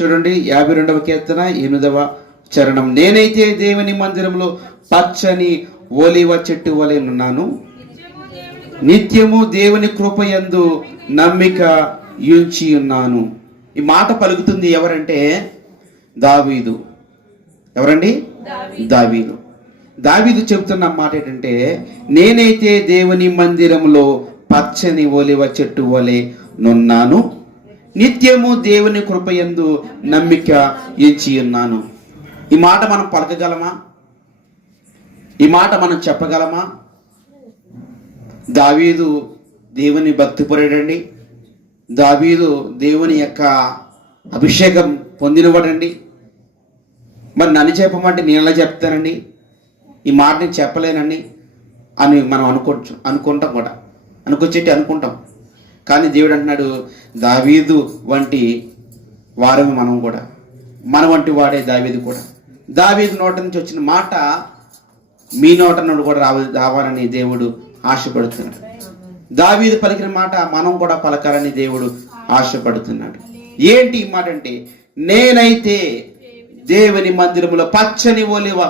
చూడండి 52వ కీర్తన 8వ చరణం. నేనైతే దేవుని మందిరంలో పచ్చని ఒలీవ చెట్టు వలె ఉన్నాను, నిత్యము దేవుని కృపయందు నమ్మిక ఉంచి ఉన్నాను. ఈ మాట పలుకుతుంది ఎవరంటే దావీదు. ఎవరండి? దావీదు. దావీదు చెబుతున్న మాట ఏంటంటే, నేనైతే దేవుని మందిరంలో పచ్చని ఒలీవ చెట్టు వలె నున్నాను, నిత్యము దేవుని కృపయందు నమ్మిక ఎంచి ఉన్నాను. ఈ మాట మనం పలకగలమా? ఈ మాట మనం చెప్పగలమా? దావీదు దేవుని భక్తిపరుడండి. దావీదు దేవుని యొక్క అభిషేకం పొందినవాడండి. మరి నన్ను చెప్పమంటే నేను ఎలా చెప్తానండి? ఈ మాట నేను చెప్పలేనండి అని మనం అనుకుంటాం కూడా, అనుకుంటాం. కానీ దేవుడు అంటున్నాడు, దావీదు వంటి వారమే మనం కూడా, మన వంటి వాడే దావీదు కూడా. దావీదు నోట నుంచి వచ్చిన మాట మీ నోట నుండి కూడా రావాలని దేవుడు ఆశపడుతున్నాడు. దావీదు పలికిన మాట మనం కూడా పలకాలని దేవుడు ఆశపడుతున్నాడు. ఏంటి ఈ మాట అంటే, నేనైతే దేవుని మందిరములో పచ్చని ఒలీవ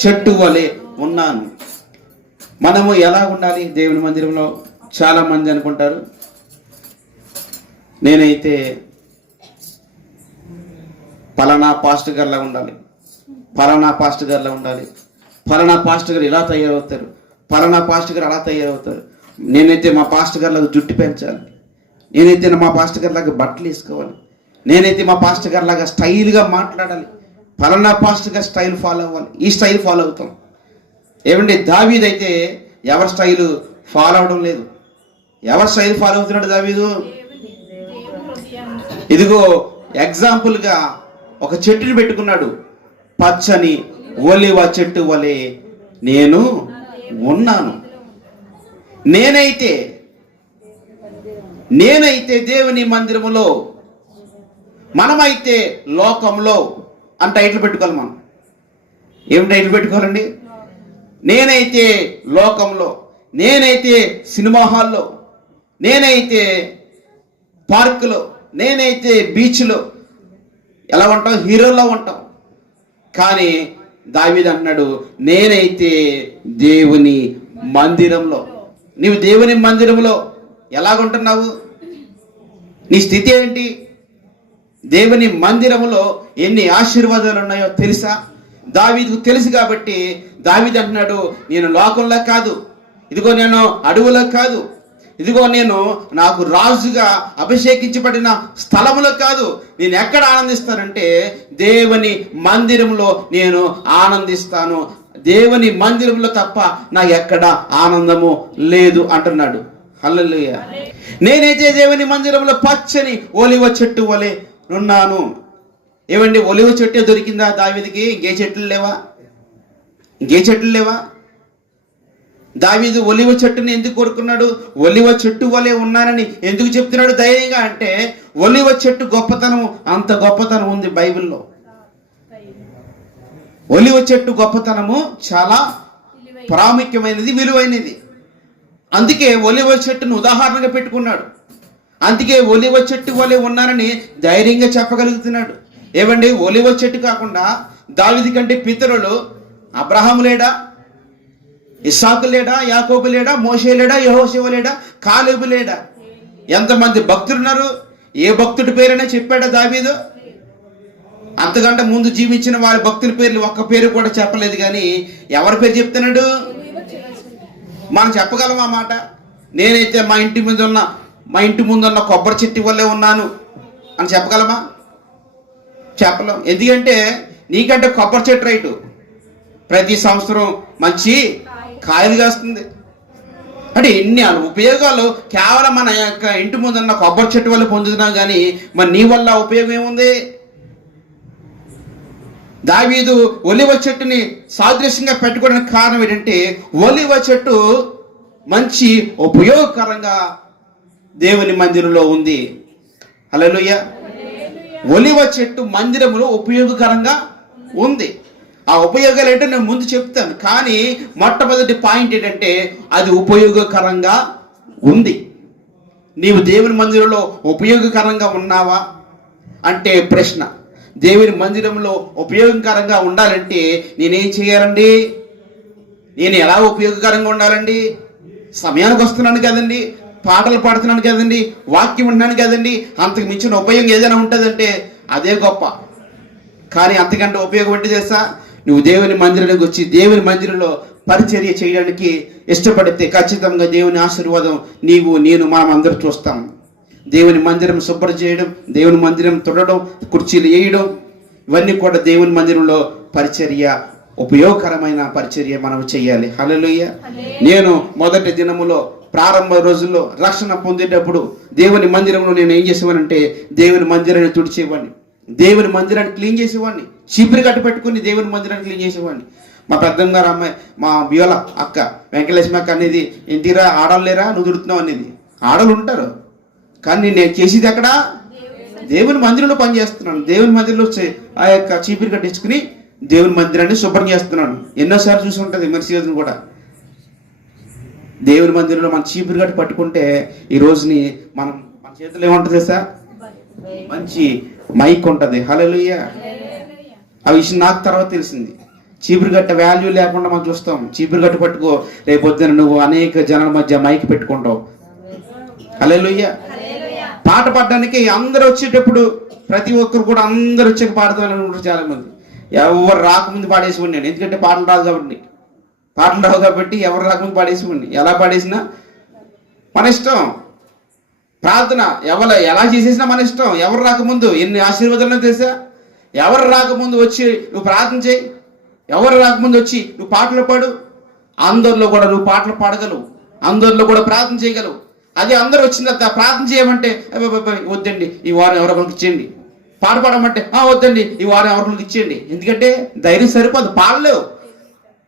చెట్టు వలె ఉన్నాను. మనము ఎలా ఉండాలి దేవుని మందిరంలో? చాలా మంది అనుకుంటారు, నేనైతే పలానా పాస్టర్ గారిలా ఉండాలి, పలానా పాస్టర్ గారిలా ఉండాలి, పలానా పాస్టర్ గారు ఇలా తయారవుతారు, పలానా పాస్టర్ గారు అలా తయారవుతారు, నేనైతే మా పాస్టర్ గారిలాగా జుట్టు పెంచాలి, నేనైతే మా పాస్టర్ గారిలాగా బట్టలు వేసుకోవాలి, నేనైతే మా పాస్టర్ గారిలాగా స్టైల్గా మాట్లాడాలి, పలానా పాస్టర్ గారు స్టైల్ ఫాలో అవ్వాలి, ఈ స్టైల్ ఫాలో అవుతాం. ఏమండి, దావీదు అయితే ఎవరి స్టైల్ ఫాలో అవడం లేదు. ఎవరి స్టైల్ ఫాలో అవుతున్నాడు దావీదు? ఇదిగో ఎగ్జాంపుల్గా ఒక చెట్టుని పెట్టుకున్నాడు, పచ్చని ఒలీవ చెట్టు వలె నేను ఉన్నాను. నేనైతే దేవుని మందిరములో, మనమైతే లోకంలో అని టైటిల్ పెట్టుకోవాలి. మనం ఏం టైటిల్ పెట్టుకోవాలండి? నేనైతే లోకంలో, నేనైతే సినిమా హాల్లో, నేనైతే పార్కులో, నేనైతే బీచ్లో ఎలా ఉంటాం? హీరోలో ఉంటాం. కానీ దావీదు అన్నాడు, నేనైతే దేవుని మందిరంలో. నీవు దేవుని మందిరంలో ఎలాగుంటున్నావు? నీ స్థితి ఏంటి? దేవుని మందిరములో ఎన్ని ఆశీర్వాదాలు ఉన్నాయో తెలుసా? దావీదుకు తెలుసు కాబట్టి దావీదు అంటున్నాడు, నేను లోకంలో కాదు, ఇదిగో నేను అడవులో కాదు, ఇదిగో నేను నాకు రాజుగా అభిషేకించబడిన స్థలములో కాదు, నేను ఎక్కడ ఆనందిస్తానంటే దేవుని మందిరంలో నేను ఆనందిస్తాను. దేవుని మందిరంలో తప్ప నాకు ఎక్కడ ఆనందము లేదు అంటున్నాడు. హల్లెలూయా. నేనైతే దేవుని మందిరంలో పచ్చని ఒలీవ చెట్టు వలె ఉన్నాను. ఏమండి, ఒలీవ చెట్టే దొరికిందా దావీదుకి? ఇంకే చెట్లు లేవా? దావీదు ఒలీవ చెట్టుని ఎందుకు కోరుకున్నాడు? ఒలీవ చెట్టు వలె ఉన్నానని ఎందుకు చెప్తున్నాడు ధైర్యంగా అంటే, ఒలీవ చెట్టు గొప్పతనం, అంత గొప్పతనం ఉంది బైబిల్లో. ఒలీవ చెట్టు గొప్పతనము చాలా ప్రాముఖ్యమైనది, విలువైనది. అందుకే ఒలీవ చెట్టును ఉదాహరణగా పెట్టుకున్నాడు. అందుకే ఒలీవ చెట్టు వలె ఉన్నానని ధైర్యంగా చెప్పగలుగుతున్నాడు. ఏమండి, ఒలీవ చెట్టు కాకుండా దావీదు కంటే పితరులు అబ్రహాము లేడా? ఇస్సాకు లేడా? యాకోబు లేడా? మోషే లేడా? యెహోషువ లేడా? కాలేబు లేడా? ఎంతమంది భక్తులు ఉన్నారు? ఏ భక్తుడి పేరైనా చెప్పాడా దావీదు? అంతకంటే ముందు జీవించిన వారి భక్తుల పేర్లు ఒక్క పేరు కూడా చెప్పలేదు. కానీ ఎవరి పేరు చెప్తున్నాడు? మనం చెప్పగలం ఆ మాట? నేనైతే మా ఇంటి ముందున్న కొబ్బరి చెట్టు వల్లే ఉన్నాను అని చెప్పగలమా? చెప్పలేం. ఎందుకంటే నీకంటే కొబ్బరి చెట్టు రైటు ప్రతి సంవత్సరం మంచి కాయలు కాస్తుంది. అంటే ఎన్ని ఉపయోగాలు కేవలం మన యొక్క ఇంటి ముందున్న కొబ్బరి చెట్టు వల్ల పొందుతున్నాం. కానీ మరి నీ వల్ల ఉపయోగం ఏముంది? దావీదు ఒలీవ చెట్టుని సాదృశ్యంగా పెట్టుకోవడానికి కారణం ఏంటంటే, ఒలీవ చెట్టు మంచి ఉపయోగకరంగా దేవుని మందిరంలో ఉంది. హల్లెలూయా. ఒలీవ చెట్టు మందిరంలో ఉపయోగకరంగా ఉంది. ఆ ఉపయోగాలు ఏంటో నేను ముందు చెప్తాను. కానీ మొట్టమొదటి పాయింట్ ఏంటంటే, అది ఉపయోగకరంగా ఉంది. నీవు దేవుని మందిరంలో ఉపయోగకరంగా ఉన్నావా అంటే ప్రశ్న. దేవుని మందిరంలో ఉపయోగకరంగా ఉండాలంటే నేనేం చేయాలండి? నేను ఎలా ఉపయోగకరంగా ఉండాలండి? సమయానికి వస్తున్నాను కదండి, పాటలు పాడుతున్నాను కదండి, వాక్యం ఉంటున్నాను కదండి, అంతకు మించిన ఉపయోగం ఏదైనా ఉంటుందంటే అదే గొప్ప. కానీ అంతకంటే ఉపయోగం ఏంటి తెలుసా? నువ్వు దేవుని మందిరానికి వచ్చి దేవుని మందిరంలో పరిచర్య చేయడానికి ఇష్టపడితే ఖచ్చితంగా దేవుని ఆశీర్వాదం నీవు నేను మనం అందరూ చూస్తాం. దేవుని మందిరం శుభ్రం చేయడం, దేవుని మందిరం తుడడం, కుర్చీలు వేయడం, ఇవన్నీ కూడా దేవుని మందిరంలో పరిచర్య, ఉపయోగకరమైన పరిచర్య మనం చేయాలి. హల్లెలూయా. నేను మొదటి దినములో ప్రారంభ రోజుల్లో రక్షణ పొందేటప్పుడు దేవుని మందిరంలో నేను ఏం చేసేవానంటే దేవుని మందిరాన్ని తుడిచేవాడిని, దేవుని మందిరాన్ని క్లీన్ చేసేవాడిని, చీపురు కట్ట పెట్టుకుని దేవుని మందిరాన్ని క్లీన్ చేసేవాడిని. మా పెద్దమ్మ గారు అమ్మాయి, మా బియోల అక్క వెంకటలక్ష్మి అక్క అనేది, ఏంటిరా ఆడలు లేరా నువ్వు తుడుతున్నావు అనేది. ఆడలు ఉంటారు, కానీ నేను చేసేది ఎక్కడ? దేవుని మందిరంలో పని చేస్తున్నాను. దేవుని మందిరంలో ఆ యొక్క చీపురు కట్టించుకుని దేవుని మందిరాన్ని శుభ్రం చేస్తున్నాను. ఎన్నోసార్లు చూసి ఉంటుంది మెర్సీని కూడా. దేవుని మందిరంలో మన చీపురు కట్ట పట్టుకుంటే ఈ రోజుని మన చేతిలో ఏముంటుంది సార్? మంచి మైక్ ఉంటుంది. హల్లెలూయా. ఆ విషయం నాకు తర్వాత తెలిసింది. చీపురు గట్ట వాల్యూ లేకుండా మనం చూస్తాం. చీపురు గట్ట పట్టుకో, రేపొద్దున నువ్వు అనేక జనాల మధ్య మైక్ పెట్టుకుంటావు. హల్లెలూయా. పాట పాడడానికి అందరూ వచ్చేటప్పుడు ప్రతి ఒక్కరు కూడా అందరూ వచ్చాక పాడుతారు. చాలా మంది ఎవరు రాకముందు పాడేసివ్వండి నేను, ఎందుకంటే పాటలు రావు కాబట్టి ఎవరు రాకముందు పాడేసివ్వండి. ఎలా పాడేసినా మన ఇష్టం. ప్రార్థన ఎలా చేసేసినా మన ఇష్టం. ఎవరు రాకముందు ఎన్ని ఆశీర్వాదాలు తెలుసా? ఎవరు రాకముందు వచ్చి నువ్వు ప్రార్థన చేయి, ఎవరు రాకముందు వచ్చి నువ్వు పాటలు పాడు. అందరిలో కూడా నువ్వు పాటలు పాడగలవు, అందరిలో కూడా ప్రార్థన చేయగలవు. అదే అందరూ వచ్చిన తర్వాత ప్రార్థన చేయమంటే వద్దండి ఈ వారం ఎవరికి ఇచ్చేయండి, పాట పాడమంటే వద్దండి ఈ వారం ఎవరికి ఇచ్చేయండి. ఎందుకంటే ధైర్యం సరిపోదు, పాడలేవు.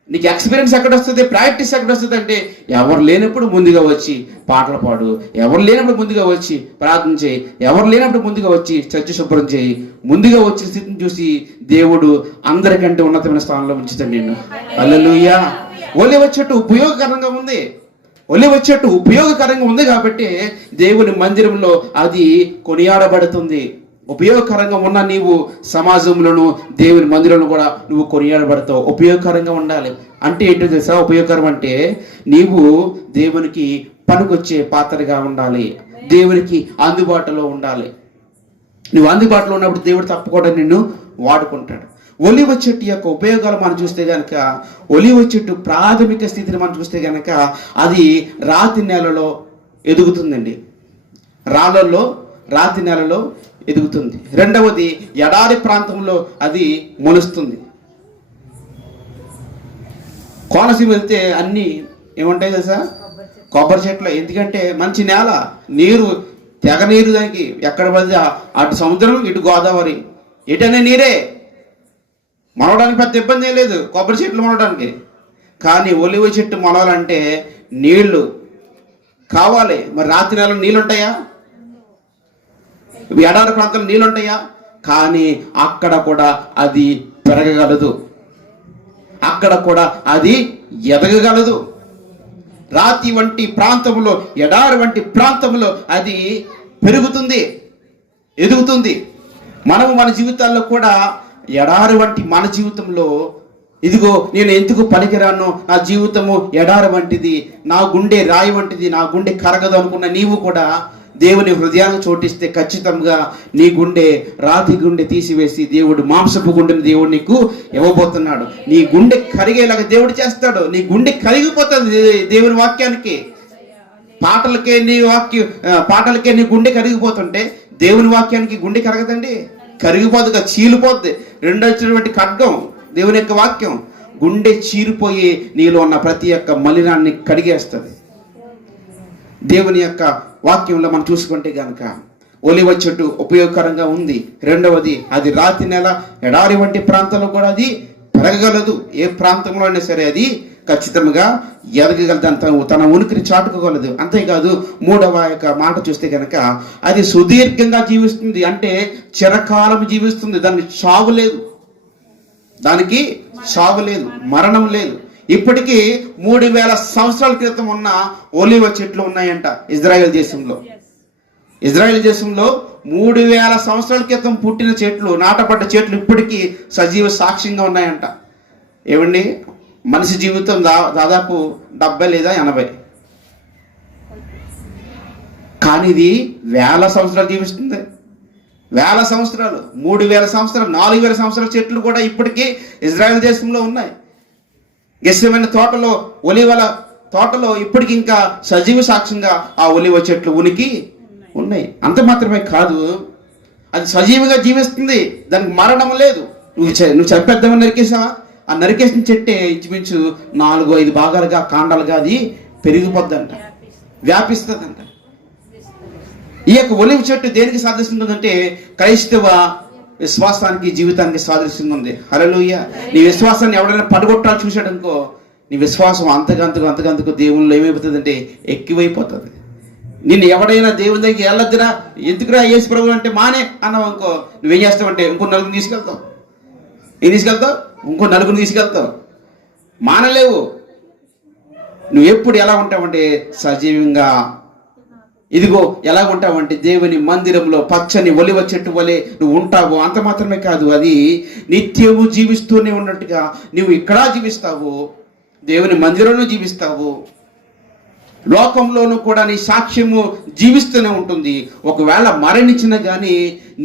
నీకు ఎక్స్పీరియన్స్ ఎక్కడ వస్తుంది, ప్రాక్టీస్ ఎక్కడ వస్తుంది అంటే ఎవరు లేనప్పుడు ముందుగా వచ్చి పాటలు పాడు, ఎవరు లేనప్పుడు ముందుగా వచ్చి ప్రార్థన చేయి, ఎవరు లేనప్పుడు ముందుగా వచ్చి చర్చ శుభ్రం చేయి. ముందుగా వచ్చే స్థితిని చూసి దేవుడు అందరికంటే ఉన్నతమైన స్థానంలో ఉంచుతాడు నిన్ను. హల్లెలూయా. ఒలివ చెట్టు ఉపయోగకరంగా ఉంది, ఒలివ చెట్టు ఉపయోగకరంగా ఉంది కాబట్టి దేవుని మందిరంలో అది కొనియాడబడుతుంది. ఉపయోగకరంగా ఉన్న నీవు సమాజంలోను దేవుని మందిరంలో కూడా నువ్వు కొనియాడబడతావు. ఉపయోగకరంగా ఉండాలి అంటే ఏంటో తెలుసా? ఉపయోగకరం అంటే నీవు దేవునికి పనికొచ్చే పాత్రగా ఉండాలి, దేవునికి అందుబాటులో ఉండాలి. నువ్వు అందుబాటులో ఉన్నప్పుడు దేవుడు తప్పకుండా నిన్ను వాడుకుంటాడు. ఒలివ చెట్టు యొక్క ఉపయోగాలు మనం చూస్తే కనుక, ఒలివ చెట్టు ప్రాథమిక స్థితిని మనం చూస్తే కనుక అది రాతి నేలలో ఎదుగుతుందండి. రాతి నేలలో ఎదుగుతుంది. రెండవది ఎడారి ప్రాంతంలో అది మొలుస్తుంది. కోనసీమ వెళ్తే అన్నీ ఏముంటాయి తెలుసా? కొబ్బరి చెట్లు. ఎందుకంటే మంచి నేల, నీరు తెగ నీరు, దానికి ఎక్కడ పడితే అటు సముద్రం ఇటు గోదావరి, ఎటనే నీరే. మొలవడానికి పెద్ద ఇబ్బంది ఏం లేదు కొబ్బరి చెట్లు మొలవడానికి. కానీ ఒలివ చెట్టు మొలవాలంటే నీళ్లు కావాలి. మరి రాత్రి నెలలో నీళ్ళు ఉంటాయా? ఎడారి ప్రాంతంలో నీళ్ళు ఉంటాయా? కానీ అక్కడ కూడా అది పెరగగలదు, అక్కడ కూడా అది ఎదగగలదు. రాతి వంటి ప్రాంతంలో, ఎడారి వంటి ప్రాంతంలో అది పెరుగుతుంది, ఎదుగుతుంది. మనము మన జీవితాల్లో కూడా ఎడారి వంటి మన జీవితంలో, ఇదిగో నేను ఎందుకు పనికిరాను, నా జీవితము ఎడారి వంటిది, నా గుండె రాయి వంటిది, నా గుండె కరగదు అనుకున్న నీవు కూడా దేవుని హృదయాన్ని చోటిస్తే ఖచ్చితంగా నీ గుండె, రాతి గుండె తీసివేసి దేవుడు మాంసపు గుండెని దేవుడు నీకు ఇవ్వబోతున్నాడు. నీ గుండె కరిగేలాగా దేవుడు చేస్తాడు. నీ గుండె కరిగిపోతుంది దేవుని వాక్యానికి. పాటలకే నీ గుండె కరిగిపోతుంటే దేవుని వాక్యానికి గుండె కరగదండి, కరిగిపోతుంది, చీలిపోద్ది. రెండో వచ్చినటువంటి ఖడ్గం దేవుని యొక్క వాక్యం గుండె చీరిపోయి నీలో ఉన్న ప్రతి ఒక్క మలినాన్ని కడిగేస్తుంది. దేవుని యొక్క వాక్యంలో మనం చూసుకుంటే కనుక ఒలివ చెట్టు ఉపయోగకరంగా ఉంది. రెండవది అది రాతి నెల, ఎడారి వంటి ప్రాంతంలో కూడా అది పెరగగలదు. ఏ ప్రాంతంలో అయినా సరే అది ఖచ్చితంగా ఎదగగలదు, తన ఉనికిని చాటుకోగలదు. అంతేకాదు మూడవ యొక్క మాట చూస్తే కనుక అది సుదీర్ఘంగా జీవిస్తుంది, అంటే చిరకాలం జీవిస్తుంది. దానికి చావు లేదు, మరణం లేదు. ఇప్పటికీ 3000 సంవత్సరాల క్రితం ఉన్న ఒలివ చెట్లు ఉన్నాయంట ఇజ్రాయెల్ దేశంలో. ఇజ్రాయెల్ దేశంలో 3000 సంవత్సరాల క్రితం పుట్టిన చెట్లు, నాటపడ్డ చెట్లు ఇప్పటికీ సజీవ సాక్ష్యంగా ఉన్నాయంట. ఏమండి, మనిషి జీవితం దాదాపు 70 లేదా 80, కానీ ఇది 1000 సంవత్సరాలు జీవిస్తుంది. 1000 సంవత్సరాలు, 3000 సంవత్సరాలు, 4000 సంవత్సరాల చెట్లు కూడా ఇప్పటికీ ఇజ్రాయెల్ దేశంలో ఉన్నాయి. గెస్సెమనే తోటలో, ఒలివల తోటలో ఇప్పటికి ఇంకా సజీవ సాక్ష్యంగా ఆ ఒలివ చెట్లు ఉనికి ఉన్నాయి. అంత మాత్రమే కాదు, అది సజీవంగా జీవిస్తుంది, దానికి మరణం లేదు. నువ్వు చంపేద్దామని నరికేసావా, ఆ నరికేసిన చెట్టే ఇంచుమించు 4-5 భాగాలుగా, కాండాలుగా అది పెరిగిపోద్దంట, వ్యాపిస్తుందంట. ఈ యొక్క ఒలివ చెట్టు దేనికి సాదృశ్యందంటే క్రైస్తవ విశ్వాసానికి, జీవితానికి సాదృశ్యం ఉంది. హల్లెలూయా. నీ విశ్వాసాన్ని ఎవడైనా పడగొట్టాలని చూశాడు అనుకో, నీ విశ్వాసం అంతకంతకు దేవుళ్ళు ఏమైపోతుందంటే ఎక్కువైపోతుంది. నిన్ను ఎవడైనా దేవుని దగ్గర వెళ్ళొద్దురా, ఎందుకురా యేసు ప్రభు అంటే మానే అన్నావు అనుకో, నువ్వేం చేస్తావంటే ఇంకో నలుగురిని తీసుకెళ్తావు. ఏం తీసుకెళ్తావు? ఇంకో నలుగురిని తీసుకెళ్తావు. మానలేవు. నువ్వు ఎప్పుడు ఎలా ఉంటావంటే సజీవంగా, ఇదిగో ఎలా ఉంటావంటే దేవుని మందిరంలో పచ్చని ఒలివ చెట్టు వలె నువ్వు ఉంటావు. అంత మాత్రమే కాదు, అది నిత్యము జీవిస్తూనే ఉన్నట్టుగా నువ్వు ఇక్కడ జీవిస్తావు, దేవుని మందిరంలో జీవిస్తావు, లోకంలోనూ కూడా నీ సాక్ష్యము జీవిస్తూనే ఉంటుంది. ఒకవేళ మరణించినా కానీ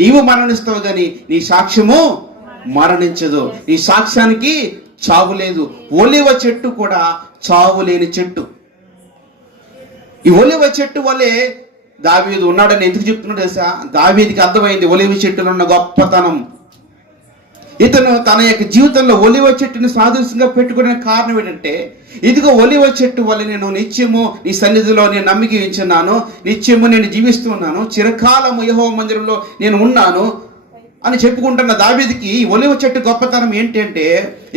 నీవు మరణిస్తావు, కానీ నీ సాక్ష్యము మరణించదు. నీ సాక్ష్యానికి చావు లేదు. ఒలివ చెట్టు కూడా చావు లేని చెట్టు. ఈ ఒలివ చెట్టు వలె దావీదు ఉన్నాడని ఎందుకు చెప్తున్నాడు తెలుసా? దావీదుకి అర్థమైంది ఒలివ చెట్టులో ఉన్న గొప్పతనం. ఇతను తన యొక్క జీవితంలో ఒలివ చెట్టుని సాదృశ్యంగా పెట్టుకునే కారణం ఏంటంటే, ఇదిగో ఒలివ చెట్టు వల్ల నేను నిత్యము నీ సన్నిధిలో నేను నమ్మిక ఉంచున్నాను, నిత్యము నేను జీవిస్తున్నాను, చిరకాలము యెహోవా మందిరంలో నేను ఉన్నాను అని చెప్పుకుంటున్న దావీదుకి ఈ ఒలివ చెట్టు గొప్పతనం ఏంటంటే,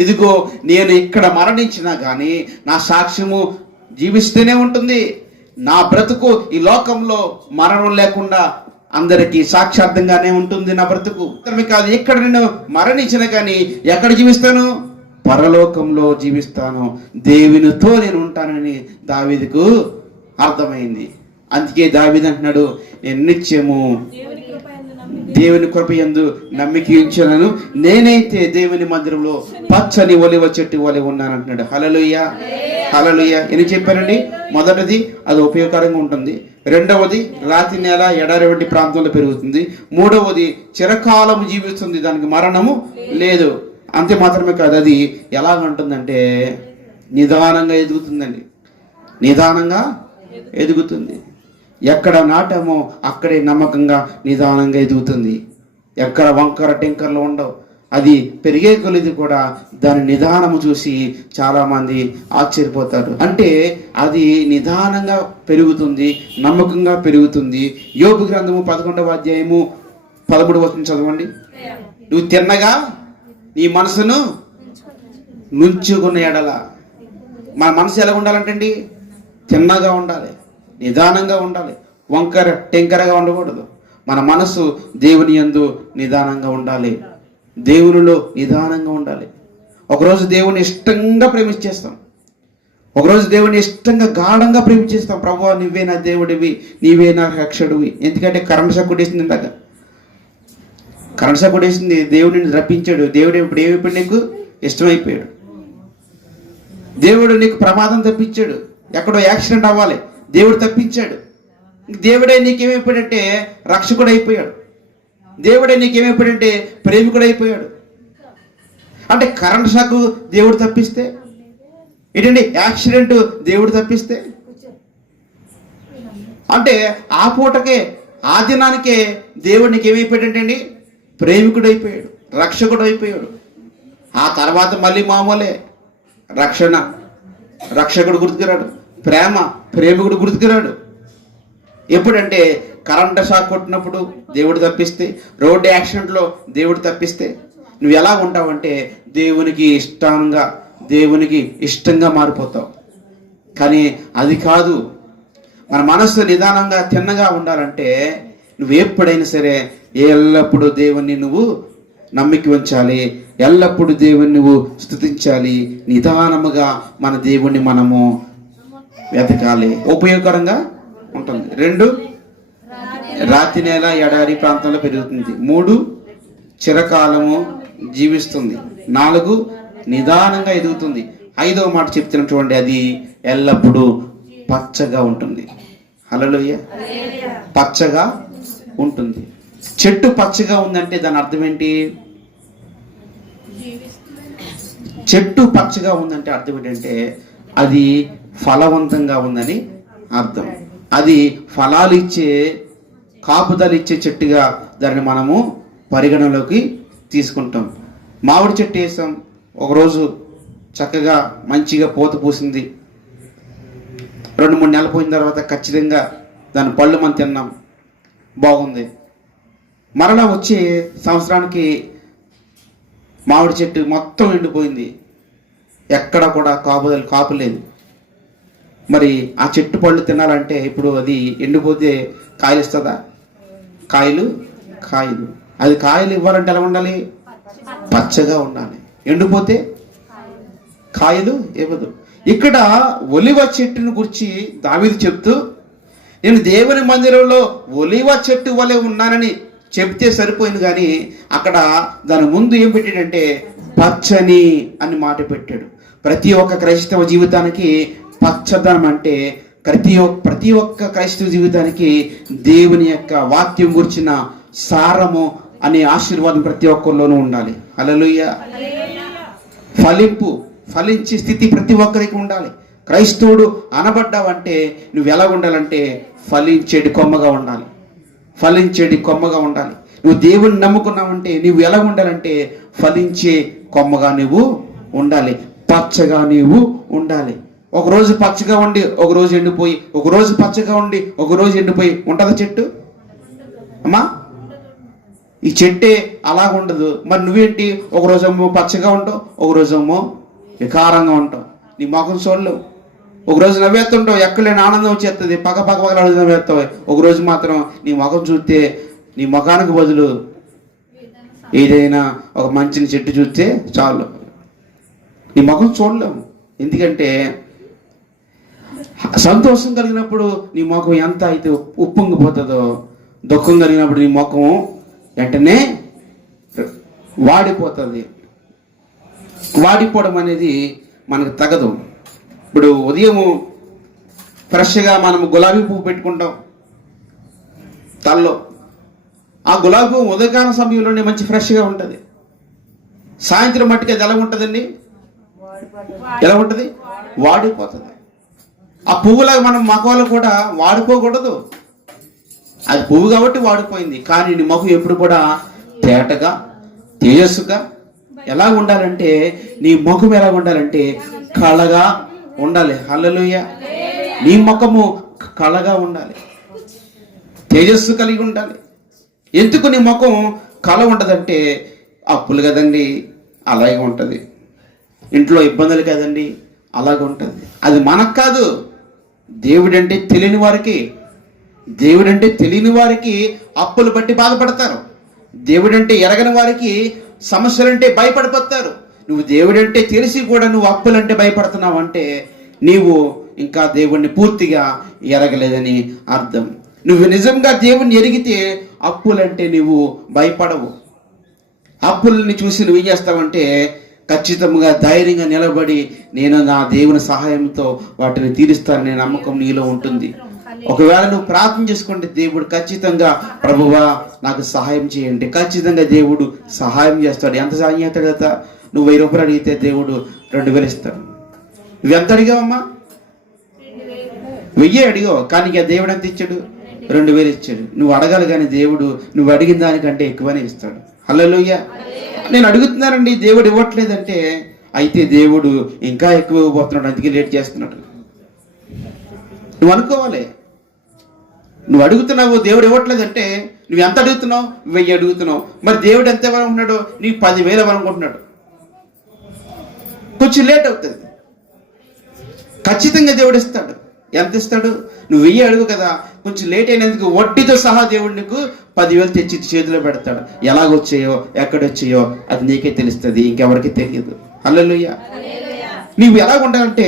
ఇదిగో నేను ఇక్కడ మరణించినా కానీ నా సాక్ష్యము జీవిస్తూనే ఉంటుంది. నా బ్రతుకు ఈ లోకంలో మరణం లేకుండా అందరికీ సాక్షార్థంగానే ఉంటుంది నా బ్రతుకు. కాదు, ఇక్కడ నేను మరణించిన కానీ ఎక్కడ జీవిస్తాను? పరలోకంలో జీవిస్తాను, దేవునితో నేను ఉంటానని దావీదుకు అర్థమైంది. అందుకే దావీదు అంటున్నాడు, నేను నిత్యము దేవుని కృపయందు నమ్మిక ఉంచాను, నేనైతే దేవుని మందిరంలో పచ్చని ఒలివ చెట్టు వలె ఉన్నాను అంటున్నాడు. హల్లెలూయా, హల్లెలూయా. ఎన్ని చెప్పారండి? మొదటిది అది ఉపయోగకరంగా ఉంటుంది, రెండవది రాతి నేల ఎడారి వంటి ప్రాంతంలో పెరుగుతుంది, మూడవది చిరకాలం జీవిస్తుంది, దానికి మరణము లేదు. అంతే మాత్రమే కాదు, అది ఎలా ఉంటుందంటే నిదానంగా ఎదుగుతుందండి, నిదానంగా ఎదుగుతుంది. ఎక్కడ నాటామో అక్కడే నమ్మకంగా నిదానంగా ఎదుగుతుంది. ఎక్కడ వంకర టెంకర్లు ఉండవు. అది పెరిగే కొలిది కూడా దాని నిదానము చూసి చాలామంది ఆశ్చర్యపోతారు. అంటే అది నిదానంగా పెరుగుతుంది, నమ్మకంగా పెరుగుతుంది. యోబు గ్రంథము 11వ అధ్యాయము 13వ వచనం చదవండి. నువ్వు తిన్నగా నీ మనసును నుంచుకున్న ఎడల. మన మనసు ఎలా ఉండాలంటండి? తిన్నగా ఉండాలి, నిదానంగా ఉండాలి, వంకర టెంకరగా ఉండకూడదు. మన మనసు దేవుని యందు నిదానంగా ఉండాలి, దేవునిలో నిదానంగా ఉండాలి. ఒకరోజు దేవుని ఇష్టంగా ప్రేమించేస్తాం, ఒకరోజు దేవుని ఇష్టంగా గాఢంగా ప్రేమించేస్తాం. ప్రభువా నువ్వే నా దేవుడివి, నీవే నా రక్షకుడివి. ఎందుకంటే కరెంట్ షాక్ కొట్టేసింది, ఇందాక కరెంట్ షాక్ కొట్టేసింది, దేవుడిని రప్పించాడు. దేవుడు ఇప్పుడు ఏమైపోయాడు? నీకు ఇష్టమైపోయాడు. దేవుడు నీకు ప్రమాదం తప్పించాడు, ఎక్కడో యాక్సిడెంట్ అవ్వాలి, దేవుడు తప్పించాడు. దేవుడే నీకేమైపోయాడంటే రక్షకుడు అయిపోయాడు, దేవుడే నీకేమైపోయాడంటే ప్రేమికుడు అయిపోయాడు. అంటే కరెంట్ షాక్ దేవుడు తప్పిస్తే ఏంటండి, యాక్సిడెంట్ దేవుడు తప్పిస్తే, అంటే ఆ పూటకే ఆ దినానికే దేవుడు నీకేమైపోయాడంటండి ప్రేమికుడు అయిపోయాడు, రక్షకుడు అయిపోయాడు. ఆ తర్వాత మళ్ళీ మామూలే, రక్షణ రక్షకుడు గుర్తుకురాడు, ప్రేమికుడు గుర్తుకురాడు. ఎప్పుడంటే కరెంట్ షాక్ కొట్టినప్పుడు దేవుడు తప్పిస్తే, రోడ్డు యాక్సిడెంట్లో దేవుడు తప్పిస్తే నువ్వు ఎలా ఉంటావంటే దేవునికి ఇష్టంగా మారిపోతావు. కానీ అది కాదు. మన మనస్సు నిదానంగా తిన్నగా ఉండాలంటే నువ్వు ఎప్పుడైనా సరే ఎల్లప్పుడూ దేవుణ్ణి నువ్వు నమ్మిక ఉంచాలి, ఎల్లప్పుడూ దేవుణ్ణి నువ్వు స్తుతించాలి. నిదానముగా మన దేవుణ్ణి మనము వెతకాలి, ఉపయోగకరంగా ఉంటుంది. రెండు, రాతి నేల ఎడారి ప్రాంతంలో పెరుగుతుంది. 3 చిరకాలము జీవిస్తుంది. 4 నిదానంగా ఎదుగుతుంది. 5వ మాట చెప్తున్నా చూడండి, అది ఎల్లప్పుడూ పచ్చగా ఉంటుంది. హల్లెలూయా. పచ్చగా ఉంటుంది. చెట్టు పచ్చగా ఉందంటే దాని అర్థం ఏంటి? చెట్టు పచ్చగా ఉందంటే అర్థం ఏంటంటే అది ఫలవంతంగా ఉందని అర్థం. అది ఫలాలు ఇచ్చే, కాపుదలు ఇచ్చే చెట్టుగా దాన్ని మనము పరిగణలోకి తీసుకుంటాం. మామిడి చెట్టు వేసాం, ఒకరోజు చక్కగా మంచిగా పూత పూసింది. 2-3 నెలలు పోయిన తర్వాత ఖచ్చితంగా దాని పళ్ళు మనం తిన్నాం, బాగుంది. మరలా వచ్చే సంవత్సరానికి మామిడి చెట్టు మొత్తం ఎండిపోయింది, ఎక్కడ కూడా కాపు లేదు. మరి ఆ చెట్టు పళ్ళు తినాలంటే ఇప్పుడు అది ఎండిపోతే కాయలు ఇస్తుందా? కాయలు అది కాయలు ఇవ్వాలంటే ఎలా ఉండాలి? పచ్చగా ఉండాలి. ఎండిపోతే కాయలు ఇవ్వదు. ఇక్కడ ఒలివ చెట్టును గురించి దావీదు చెప్తూ, నేను దేవుని మందిరంలో ఒలివ చెట్టు వలె ఉన్నానని చెప్తే సరిపోయింది, కానీ అక్కడ దాని ముందు ఏం పెట్టాడంటే పచ్చని అని మాట పెట్టాడు. ప్రతి ఒక్క క్రైస్తవ జీవితానికి పచ్చదనం అంటే ప్రతి ఒక్క క్రైస్తవ జీవితానికి దేవుని యొక్క వాక్యం గురించిన సారము అనే ఆశీర్వాదం ప్రతి ఒక్కరిలోనూ ఉండాలి. హల్లెలూయా. ఫలించే స్థితి ప్రతి ఒక్కరికి ఉండాలి. క్రైస్తవుడు అనబడ్డావంటే నువ్వు ఎలా ఉండాలంటే ఫలించేటి కొమ్మగా ఉండాలి. నువ్వు దేవుని నమ్ముకున్నావంటే నువ్వు ఎలా ఉండాలంటే ఫలించే కొమ్మగా నువ్వు ఉండాలి. పచ్చగా నీవు ఉండాలి. ఒకరోజు పచ్చగా ఉండి ఒకరోజు ఎండిపోయి, ఒకరోజు పచ్చగా ఉండి ఒకరోజు ఎండిపోయి ఉంటుందా చెట్టు? అమ్మా, ఈ చెట్టే అలా ఉండదు. మరి నువ్వేంటి, ఒకరోజేమో పచ్చగా ఉంటావు, ఒకరోజేమో వికారంగా ఉంటావు. నీ ముఖం చూడలేవు. ఒకరోజు నవ్వేస్తుంటావు, ఎక్కలేని ఆనందం వచ్చేస్తుంది, పగలు నవ్వేస్తావు. ఒకరోజు మాత్రం నీ ముఖం చూస్తే నీ ముఖానికి బదులు ఏదైనా ఒక మంచి చెట్టు చూస్తే చాలు, నీ ముఖం చూడలేము. ఎందుకంటే సంతోషం కలిగినప్పుడు నీ ముఖం ఎంత అయితే ఉప్పొంగిపోతుందో, దుఃఖం కలిగినప్పుడు నీ ముఖం వెంటనే వాడిపోతుంది. వాడిపోవడం అనేది మనకు తగదు. ఇప్పుడు ఉదయం ఫ్రెష్గా మనం గులాబీ పువ్వు పెట్టుకుంటాం తల్లో. ఆ గులాబీ పువ్వు ఉదయకాల సమయంలోనే మంచి ఫ్రెష్గా ఉంటుంది. సాయంత్రం మట్టుకు అది ఎలా ఉంటుందండి? ఎలా ఉంటుంది? వాడిపోతుంది. ఆ పువ్వులాగా మనం మగవాళ్ళు కూడా వాడిపోకూడదు. అది పువ్వు కాబట్టి వాడిపోయింది, కానీ నీ ముఖం ఎప్పుడు కూడా తేటగా, తేజస్సుగా ఎలా ఉండాలంటే, నీ ముఖం ఎలా ఉండాలంటే కళగా ఉండాలి. హల్లెలూయా. నీ ముఖము కళగా ఉండాలి, తేజస్సు కలిగి ఉండాలి. ఎందుకు నీ ముఖం కళ ఉండదంటే అప్పులు కదండి అలాగే ఉంటుంది, ఇంట్లో ఇబ్బందులు కదండి అలాగే ఉంటుంది. అది మనకు కాదు, దేవుడంటే తెలియని వారికి అప్పులు బట్టి బాధపడతారు. దేవుడంటే ఎరగని వారికి సమస్యలంటే భయపడిపోతారు. నువ్వు దేవుడంటే తెలిసి కూడా నువ్వు అప్పులంటే భయపడుతున్నావు అంటే నీవు ఇంకా దేవుణ్ణి పూర్తిగా ఎరగలేదని అర్థం. నువ్వు నిజంగా దేవుణ్ణి ఎరిగితే అప్పులంటే నువ్వు భయపడవు. అప్పుల్ని చూసి నువ్వు ఏం చేస్తావంటే ఖచ్చితంగా ధైర్యంగా నిలబడి నేను నా దేవుని సహాయంతో వాటిని తీరుస్తాననే నమ్మకం నీలో ఉంటుంది. ఒకవేళ నువ్వు ప్రార్థన చేసుకుంటే దేవుడు ఖచ్చితంగా ప్రభువా నాకు సహాయం చేయండి, ఖచ్చితంగా దేవుడు సహాయం చేస్తాడు. ఎంత సహాయం చేస్తాడు కదా? నువ్వు 1000 రూపాయలు అడిగితే దేవుడు 2000 ఇస్తాడు. నువ్వెంత అడిగావమ్మా? 1000 అడిగావు, కానీ ఇక దేవుడు ఎంత ఇచ్చాడు? 2000 ఇచ్చాడు. నువ్వు అడగాలి, కానీ దేవుడు నువ్వు అడిగిన దానికంటే ఎక్కువనే ఇస్తాడు. హల్లెలూయా. నేను అడుగుతున్నానండి దేవుడు ఇవ్వట్లేదంటే అయితే దేవుడు ఇంకా ఎక్కువ ఇవ్వబోతున్నాడు, అందుకే లేట్ చేస్తున్నాడు. నువ్వు అనుకోవాలి. నువ్వు అడుగుతున్నావు, దేవుడు ఇవ్వట్లేదంటే నువ్వు ఎంత అడుగుతున్నావు? 1000 అడుగుతున్నావు. మరి దేవుడు ఎంత ఇవ్వాలనుకుంటున్నాడు? నీకు 10,000 ఇవ్వాలనుకుంటున్నాడు. కొంచెం లేట్ అవుతుంది, ఖచ్చితంగా దేవుడు ఇస్తాడు. ఎంత ఇస్తాడు? నువ్వు 1000 అడుగు కదా, కొంచెం లేట్ అయినందుకు వడ్డీతో సహా దేవుడు నీకు 10,000 తెచ్చి చేతిలో పెడతాడు. ఎలాగొచ్చాయో ఎక్కడొచ్చాయో అది నీకే తెలుస్తుంది, ఇంకెవరికి తెలియదు. హల్లెలూయా. నీవు ఎలా ఉండాలంటే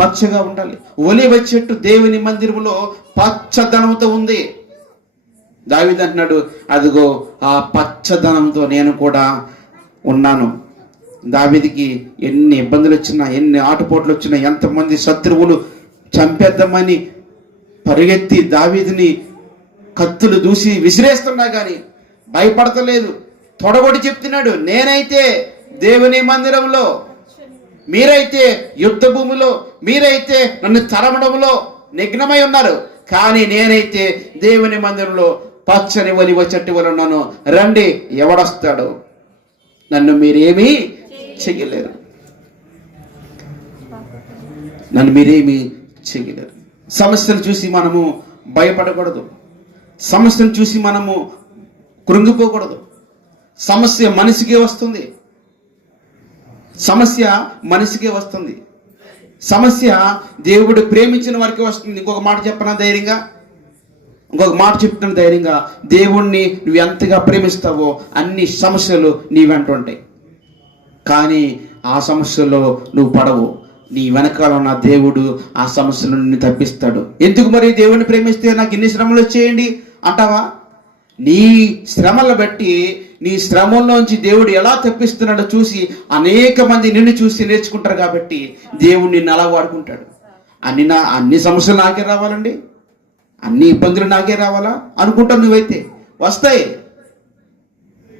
పచ్చగా ఉండాలి. ఒలీవ చెట్టు దేవుని మందిరంలో పచ్చదనంతో ఉంది. దావీదు అంటున్నాడు, అదిగో ఆ పచ్చదనంతో నేను కూడా ఉన్నాను. దావీదుకి ఎన్ని ఇబ్బందులు వచ్చినా, ఎన్ని ఆటుపోట్లు వచ్చినా, ఎంతమంది శత్రువులు చంపేద్దామని పరిగెత్తి దావీదుని కత్తులు దూసి విసిరేస్తున్నా కానీ భయపడతలేదు. తొడగొడి చెప్తున్నాడు, నేనైతే దేవుని మందిరంలో, మీరైతే యుద్ధ భూమిలో, మీరైతే నన్ను తరమడంలో నిఘ్నమై ఉన్నారు, కానీ నేనైతే దేవుని మందిరంలో పచ్చని ఒలివ చెట్టు వల్ల ఉన్నాను. రండి, ఎవడొస్తాడు? నన్ను మీరేమీ చెయ్యలేరు, నన్ను మీరేమీ చెయ్యలేరు. సమస్యను చూసి మనము భయపడకూడదు, సమస్యను చూసి మనము కృంగిపోకూడదు. సమస్య మనిషికే వస్తుంది, సమస్య మనిషికే వస్తుంది, సమస్య దేవుడు ప్రేమించిన వారికి వస్తుంది. ఇంకొక మాట చెప్పనా ధైర్యంగా, ఇంకొక మాట చెప్తున్న ధైర్యంగా, దేవుణ్ణి నువ్వు ఎంతగా ప్రేమిస్తావో అన్ని సమస్యలు నీ వెంట ఉంటాయి, కానీ ఆ సమస్యలో నువ్వు పడవు. నీ వెనకాల ఉన్న దేవుడు ఆ సమస్యల నుండి తప్పిస్తాడు. ఎందుకు మరి దేవుణ్ణి ప్రేమిస్తే నాకు ఇన్ని శ్రమలు వచ్చేయండి అంటావా? నీ శ్రమలను బట్టి, నీ శ్రమంలోంచి దేవుడు ఎలా తప్పిస్తున్నాడో చూసి అనేక మంది నిన్ను చూసి నేర్చుకుంటారు. కాబట్టి దేవుడు నిన్ను అలా వాడుకుంటాడు. అన్ని సమస్యలు నాకే రావాలండి, అన్ని ఇబ్బందులు నాకే రావాలా అనుకుంటావు నువ్వైతే? వస్తాయి,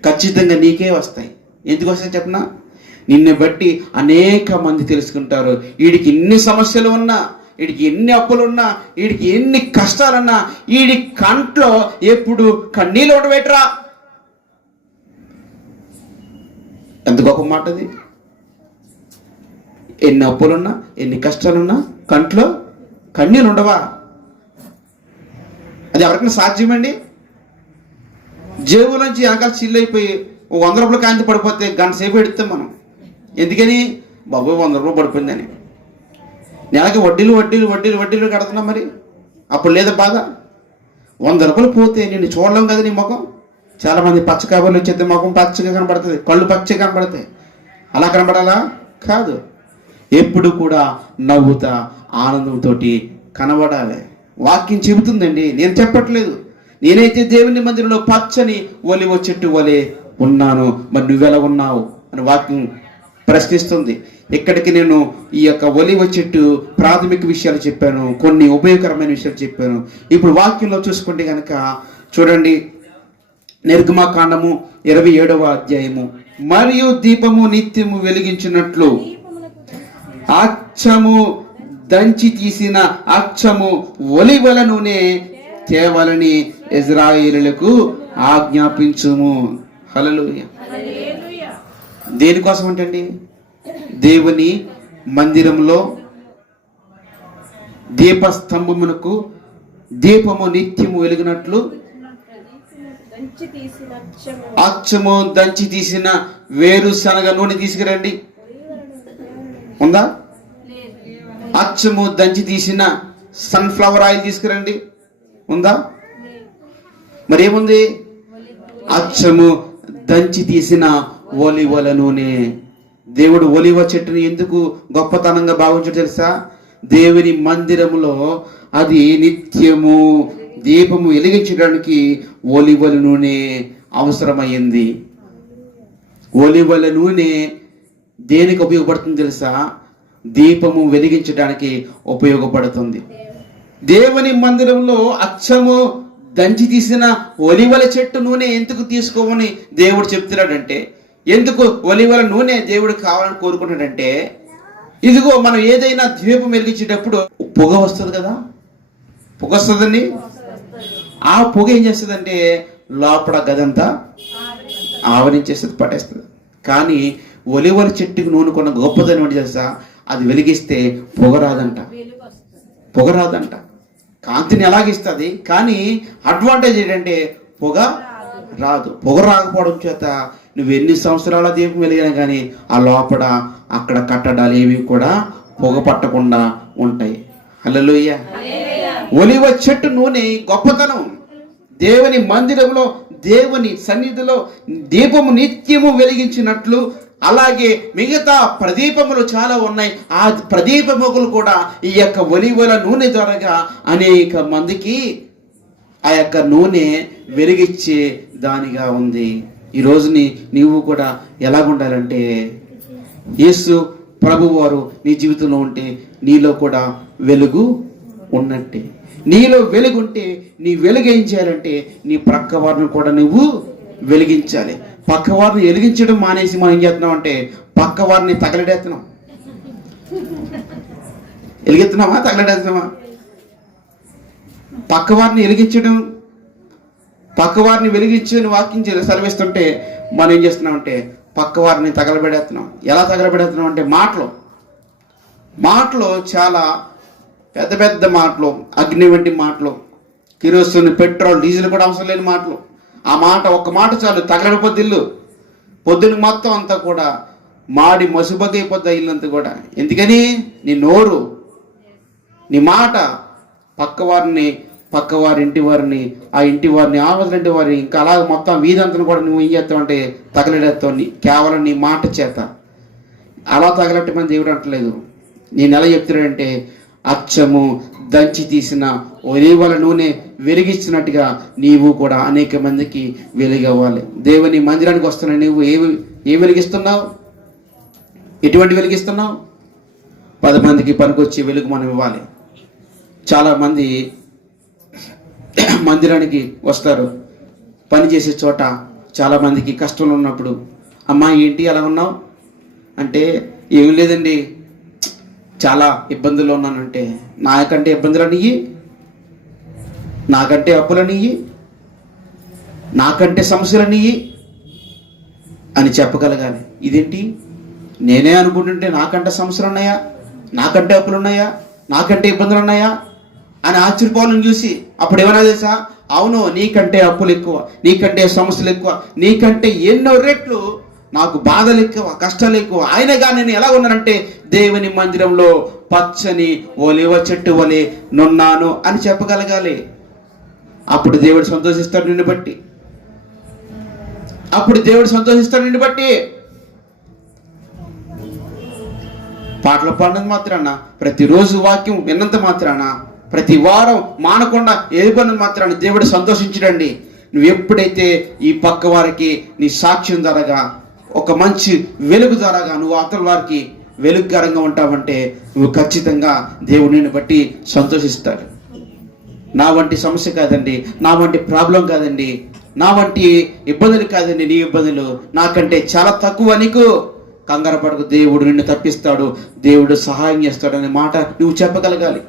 ఖచ్చితంగా నీకే వస్తాయి. ఎందుకు వస్తాయి చెప్పనా? నిన్ను బట్టి అనేక మంది తెలుసుకుంటారు, వీడికి ఇన్ని సమస్యలు ఉన్నా, వీడికి ఎన్ని అప్పులున్నా, వీడికి ఎన్ని కష్టాలున్నా, వీడి కంట్లో ఎప్పుడు కన్నీళ్ళు ఉండబెట్టరా. ఎంత గొప్ప మాట అది! ఎన్ని అప్పులున్నా, ఎన్ని కష్టాలున్నా కంట్లో కన్నీళ్ళు ఉండవా? అది ఎవరికైనా సాధ్యమండి? జేబులోంచి వెనకాల చిల్లు అయిపోయి 100 రూపాయలు కాంతి పడిపోతే గంట సేపు ఎడుతాం మనం. ఎందుకని? బాబు 100 రూపాయలు పడిపోయిందని. నెలకి వడ్డీలు వడ్డీలు వడ్డీలు వడ్డీలు కడుతున్నాం. మరి అప్పుడు లేదా బాధ? 100 రూపాయలు పోతే నేను చూడలేం కదా నీ ముఖం. చాలామంది పచ్చ కబర్లు వచ్చేస్తే ముఖం పచ్చగా కనబడుతుంది, కళ్ళు పచ్చగా కనబడతాయి. అలా కనబడాలా? కాదు. ఎప్పుడు కూడా నవ్వుతా ఆనందంతో కనబడాలి. వాక్యం చెబుతుందండి, నేను చెప్పట్లేదు. నేనైతే దేవుని మందిరంలో పచ్చని ఒలివ చెట్టు వలె ఉన్నాను, మరి నువ్వెలా ఉన్నావు అని వాక్యం ప్రశ్నిస్తుంది. ఇక్కడికి నేను ఈ యొక్క ఒలివ చెట్టు ప్రాథమిక విషయాలు చెప్పాను, కొన్ని ఉపయోగకరమైన విషయాలు చెప్పాను. ఇప్పుడు వాక్యంలో చూసుకుంటే కనుక చూడండి, నిర్గమకాండము 27వ అధ్యాయము, మరియు దీపము నిత్యము వెలిగించినట్లు అచ్చము దంచి తీసిన అచ్చము ఒలివల నూనె తేవాలని ఇశ్రాయేలులకు ఆజ్ఞాపించుము. హల్లెలూయా. దేనికోసం అంటే దేవుని మందిరంలో దీపస్తంభమునకు దీపము నిత్యము వెలిగినట్లు అచ్చము దంచి తీసిన వేరుశనగ నూనె తీసుకురండి. ఉందా? అచ్చము దంచి తీసిన సన్ఫ్లవర్ ఆయిల్ తీసుకురండి. ఉందా? మరి ఏముంది? అచ్చము దంచి తీసిన ఒలివల నూనె. దేవుడు ఒలివ చెట్టుని ఎందుకు గొప్పతనంగా భావించాడు తెలుసా? దేవుని మందిరములో అది నిత్యము దీపము వెలిగించడానికి ఒలివల నూనె అవసరమైంది. ఒలివల నూనె దేనికి ఉపయోగపడుతుంది తెలుసా? దీపము వెలిగించడానికి ఉపయోగపడుతుంది. దేవుని మందిరంలో అచ్చము దంచి తీసిన ఒలివల చెట్టు నూనె ఎందుకు తీసుకోమని దేవుడు చెప్తున్నాడంటే, ఎందుకు ఒలివల నూనె దేవుడు కావాలని కోరుకుంటాడంటే, ఇదిగో మనం ఏదైనా దీపం వెలిగించేటప్పుడు పొగ వస్తుంది కదా, పొగ వస్తుందండి. ఆ పొగ ఏం చేస్తుందంటే లోపల గదంతా ఆవరించేస్తుంది, పట్టేస్తుంది. కానీ ఒలివల చెట్టుకు నూనె కొన్న గొప్పదనం ఏంటి తెలుసా? అది వెలిగిస్తే పొగ రాదంట, పొగ రాదంట. కాంతిని ఎలాగిస్తుంది, కానీ అడ్వాంటేజ్ ఏంటంటే పొగ రాదు. పొగ రాకపోవడం చేత నువ్వు ఎన్ని సంవత్సరాల దీపం వెలిగినా కానీ ఆ లోపల అక్కడ కట్టడాలు ఏవి కూడా పొగ పట్టకుండా ఉంటాయి. హల్లెలూయా. ఒలివ చెట్టు నూనె గొప్పతనం. దేవుని మందిరంలో దేవుని సన్నిధిలో దీపము నిత్యము వెలిగించినట్లు, అలాగే మిగతా ప్రదీపములు చాలా ఉన్నాయి. ఆ ప్రదీపములు కూడా ఈ యొక్క ఒలివల నూనె ద్వారా అనేక మందికి ఆ యొక్క నూనె వెలిగిచ్చే దానిగా ఉంది. ఈ రోజుని నీవు కూడా ఎలాగుండాలంటే యేసు ప్రభు వారు నీ జీవితంలో ఉంటే నీలో కూడా వెలుగు ఉన్నట్టే. నీలో వెలుగుంటే నీ వెలుగు ఏం చేయాలంటే నీ ప్రక్క వారిని కూడా నువ్వు వెలిగించాలి. పక్క వారిని వెలిగించడం మానేసి మనం ఏం చేస్తున్నాం అంటే పక్క వారిని తగలడేస్తున్నాం. వెలిగెత్తున్నామా తగలడేస్తున్నామా? పక్క వారిని వెలిగించడం, పక్క వారిని వెలిగించని వాక్యం సెలవిస్తుంటే మనం ఏం చేస్తున్నాం అంటే పక్క వారిని తగలబెడేస్తున్నాం. ఎలా తగలబెడేస్తున్నాం అంటే మాటలు చాలా పెద్ద పెద్ద మాటలు, అగ్ని వంటి మాటలు, కిరోసిన్, పెట్రోల్, డీజిల్ కూడా అవసరం లేని మాటలు. ఆ మాట, ఒక్క మాట చాలు తగలడిపోద్ది ఇల్లు. పొద్దున్న మొత్తం అంతా కూడా మాడి మసుబగైపోద్ది ఇల్లంతా కూడా. ఎందుకని? నీ నోరు, నీ మాట పక్కవారి ఇంటి వారిని, ఆ ఇంటి వారిని, ఆవదలంటి వారిని, ఇంకా అలాగ మొత్తం వీధంతను కూడా నువ్వు ఏం చేస్తావు అంటే తగలడేస్తావు కేవలం నీ మాట చేత. అలా తగలట్టమని దేవుడు అంటలేదు. నేను ఎలా చెప్తున్నాడంటే అచ్చము దంచి తీసిన ఒలీవల నూనె వెలిగించినట్టుగా నీవు కూడా అనేక మందికి వెలిగవ్వాలి. దేవుని మందిరానికి వస్తున్న నీవు ఏ వెలిగిస్తున్నావు? ఎటువంటి వెలిగిస్తున్నావు? 10 మందికి పనికొచ్చే వెలుగు మనం ఇవ్వాలి. చాలామంది మందిరానికి వస్తారు, పని చేసే చోట చాలామందికి కష్టంలో ఉన్నప్పుడు, అమ్మా ఏంటి అలా ఉన్నావు అంటే, ఏం లేదండి చాలా ఇబ్బందుల్లో ఉన్నానంటే, నాకంటే ఇబ్బందులనియ్యి, నాకంటే అప్పులనియ్యి, నాకంటే సమస్యలనియ్యి అని చెప్పగలగాలి. ఇదేంటి, నేనే అనుకుంటుంటే నాకంటే సమస్యలు ఉన్నాయా, నాకంటే అప్పులు ఉన్నాయా, నాకంటే ఇబ్బందులు ఉన్నాయా అని ఆశ్చర్యపోవాలని చూసి అప్పుడు ఏమన్నా తెలుసా? అవును, నీకంటే అప్పులు ఎక్కువ, నీకంటే సమస్యలు ఎక్కువ, నీకంటే ఎన్నో రెట్లు నాకు బాధలు ఎక్కువ, కష్టాలు ఎక్కువ. అయినగా నేను ఎలా ఉన్నానంటే దేవుని మందిరంలో పచ్చని ఒలివ చెట్టు వలె నున్నాను అని చెప్పగలగాలి. అప్పుడు దేవుడు సంతోషిస్తాడు నిన్ను బట్టి. పాటలు పాడినంత మాత్రాన, ప్రతిరోజు వాక్యం విన్నంత మాత్రాన, ప్రతి వారం మానకుండా ఏదుకున్నంత మాత్రాన దేవుడు సంతోషించడండి. నువ్వు ఎప్పుడైతే ఈ పక్క వారికి నీ సాక్ష్యం ద్వారాగా, ఒక మంచి వెలుగు ద్వారాగా నువ్వు అవతల వారికి వెలుగుకరంగా ఉంటావంటే నువ్వు ఖచ్చితంగా దేవుడిని బట్టి సంతోషిస్తాడు. నా వంటి సమస్య కాదండి, నా వంటి ప్రాబ్లం కాదండి, నా వంటి ఇబ్బందులు కాదండి నీ ఇబ్బందులు, నాకంటే చాలా తక్కువ, నీకు కంగారు పడకు, దేవుడు నిన్ను తప్పిస్తాడు, దేవుడు సహాయం చేస్తాడు అనే మాట నువ్వు చెప్పగలగాలి.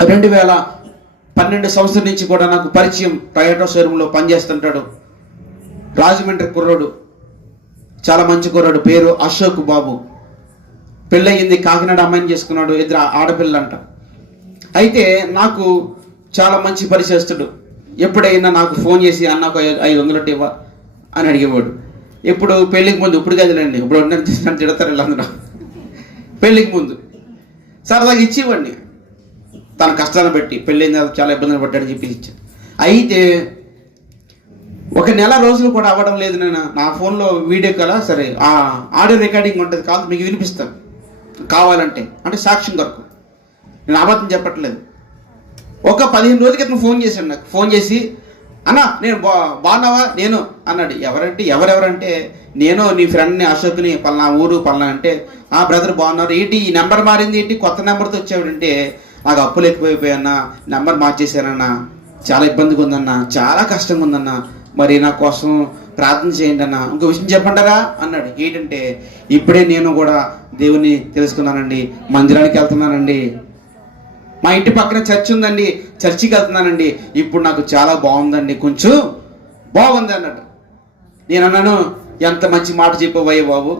2012 సంవత్సరం నుంచి కూడా నాకు పరిచయం, టొయోటా షోరూంలో పనిచేస్తుంటాడు, రాజమండ్రి కుర్రాడు, చాలా మంచి కుర్రాడు, పేరు అశోక్ బాబు. పెళ్ళయింది, కాకినాడ అమ్మాయిని చేసుకున్నాడు, 2 ఆడపిల్లంట. అయితే నాకు చాలా మంచి పరిచయస్తుడు. ఎప్పుడైనా నాకు ఫోన్ చేసి అన్నకు 500 ఇవ్వ అని అడిగేవాడు. ఇప్పుడు పెళ్ళికి ముందు, ఇప్పుడు కదలండి, ఇప్పుడు నన్ను తిడతారు వీళ్ళందరూ. పెళ్ళికి ముందు సరదాగా ఇచ్చేవాడిని, తన కష్టాలను బట్టి. పెళ్ళైన చాలా ఇబ్బందులు పడ్డాడని చెప్పి ఇచ్చాను. అయితే 1 నెల రోజులు కూడా అవ్వడం లేదు. నేను నా ఫోన్లో వీడియో కాల్, సరే ఆ ఆడియో రికార్డింగ్ ఉంటుంది, కాదు మీకు వినిపిస్తాను కావాలంటే, అంటే సాక్ష్యం కొరకు, నేను అబద్ధం చెప్పట్లేదు. ఒక 15 రోజుల క్రితం ఫోన్ చేశాడు నాకు. ఫోన్ చేసి, అన్న నేను బాగున్నావా నేను అన్నాడు. ఎవరెవరంటే నేను నీ ఫ్రెండ్ని అశోక్ని, పలానా ఊరు పలానా అంటే, ఆ బ్రదర్ బాగున్నారు, ఏంటి ఈ నెంబర్ మారింది, ఏంటి కొత్త నెంబర్తో వచ్చాడంటే, నాకు అప్పులు ఎక్కువైపోయాన్నా, నెంబర్ మార్చేశానన్నా, చాలా ఇబ్బందిగా ఉందన్నా, చాలా కష్టంగా ఉందన్నా, మరి నా కోసం ప్రార్థన చేయండి అన్న. ఇంకో విషయం చెప్పంటారా అన్నాడు. ఏంటంటే, ఇప్పుడే నేను కూడా దేవుని తెలుసుకున్నానండి, మందిరానికి వెళ్తున్నానండి, మా ఇంటి పక్కన చర్చ్ ఉందండి, చర్చికి వెళ్తున్నానండి, ఇప్పుడు నాకు చాలా బాగుందండి, కొంచెం బాగుంది అన్నాడు. నేను అన్నాను, ఎంత మంచి మాట చెప్పవయ్య బాబు,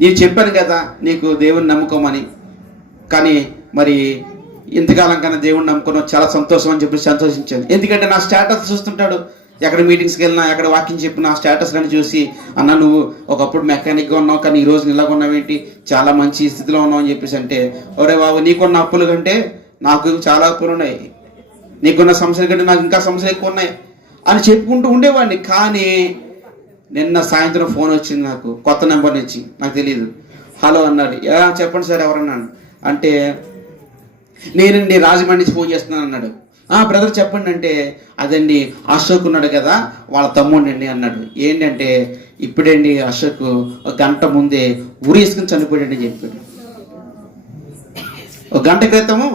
నేను చెప్పాను కదా నీకు దేవుని నమ్ముకోమని, కానీ మరి ఇంతకాలం కన్నా దేవుని నమ్ముకున్నావు, చాలా సంతోషం అని చెప్పి సంతోషించాను. ఎందుకంటే నా స్టేటస్ చూస్తుంటాడు, ఎక్కడ మీటింగ్స్కి వెళ్ళినా, ఎక్కడ వాకింగ్ చెప్పిన స్టేటస్లను చూసి, అన్న నువ్వు ఒకప్పుడు మెకానిక్గా ఉన్నావు కానీ ఈరోజు ఇలాగ ఉన్నావేంటి, చాలా మంచి స్థితిలో ఉన్నావు అని చెప్పేసి అంటే, ఒరే బాబు నీకున్న అప్పుల కంటే నాకు చాలా అప్పులు ఉన్నాయి, నీకున్న సమస్యల కంటే నాకు ఇంకా సమస్యలు ఎక్కువ ఉన్నాయి అని చెప్పుకుంటూ ఉండేవాడిని. కానీ నిన్న సాయంత్రం ఫోన్ వచ్చింది నాకు, కొత్త నెంబర్ నుంచి, నాకు తెలియదు. హలో అన్నాడు. చెప్పండి సార్ ఎవరన్నాను అంటే, నేనండి రాజమండ్రి నుంచి ఫోన్ చేస్తున్నాను అన్నాడు. బ్రదర్ చెప్పండి అంటే, అదండి అశోక్ ఉన్నాడు కదా వాళ్ళ తమ్ముడండి అన్నాడు. ఏంటంటే, ఇప్పుడండి అశోక్ ఒక గంట ముందే ఊరేసుకుని చనిపోయాడని చెప్పాడు. ఒక గంట క్రితము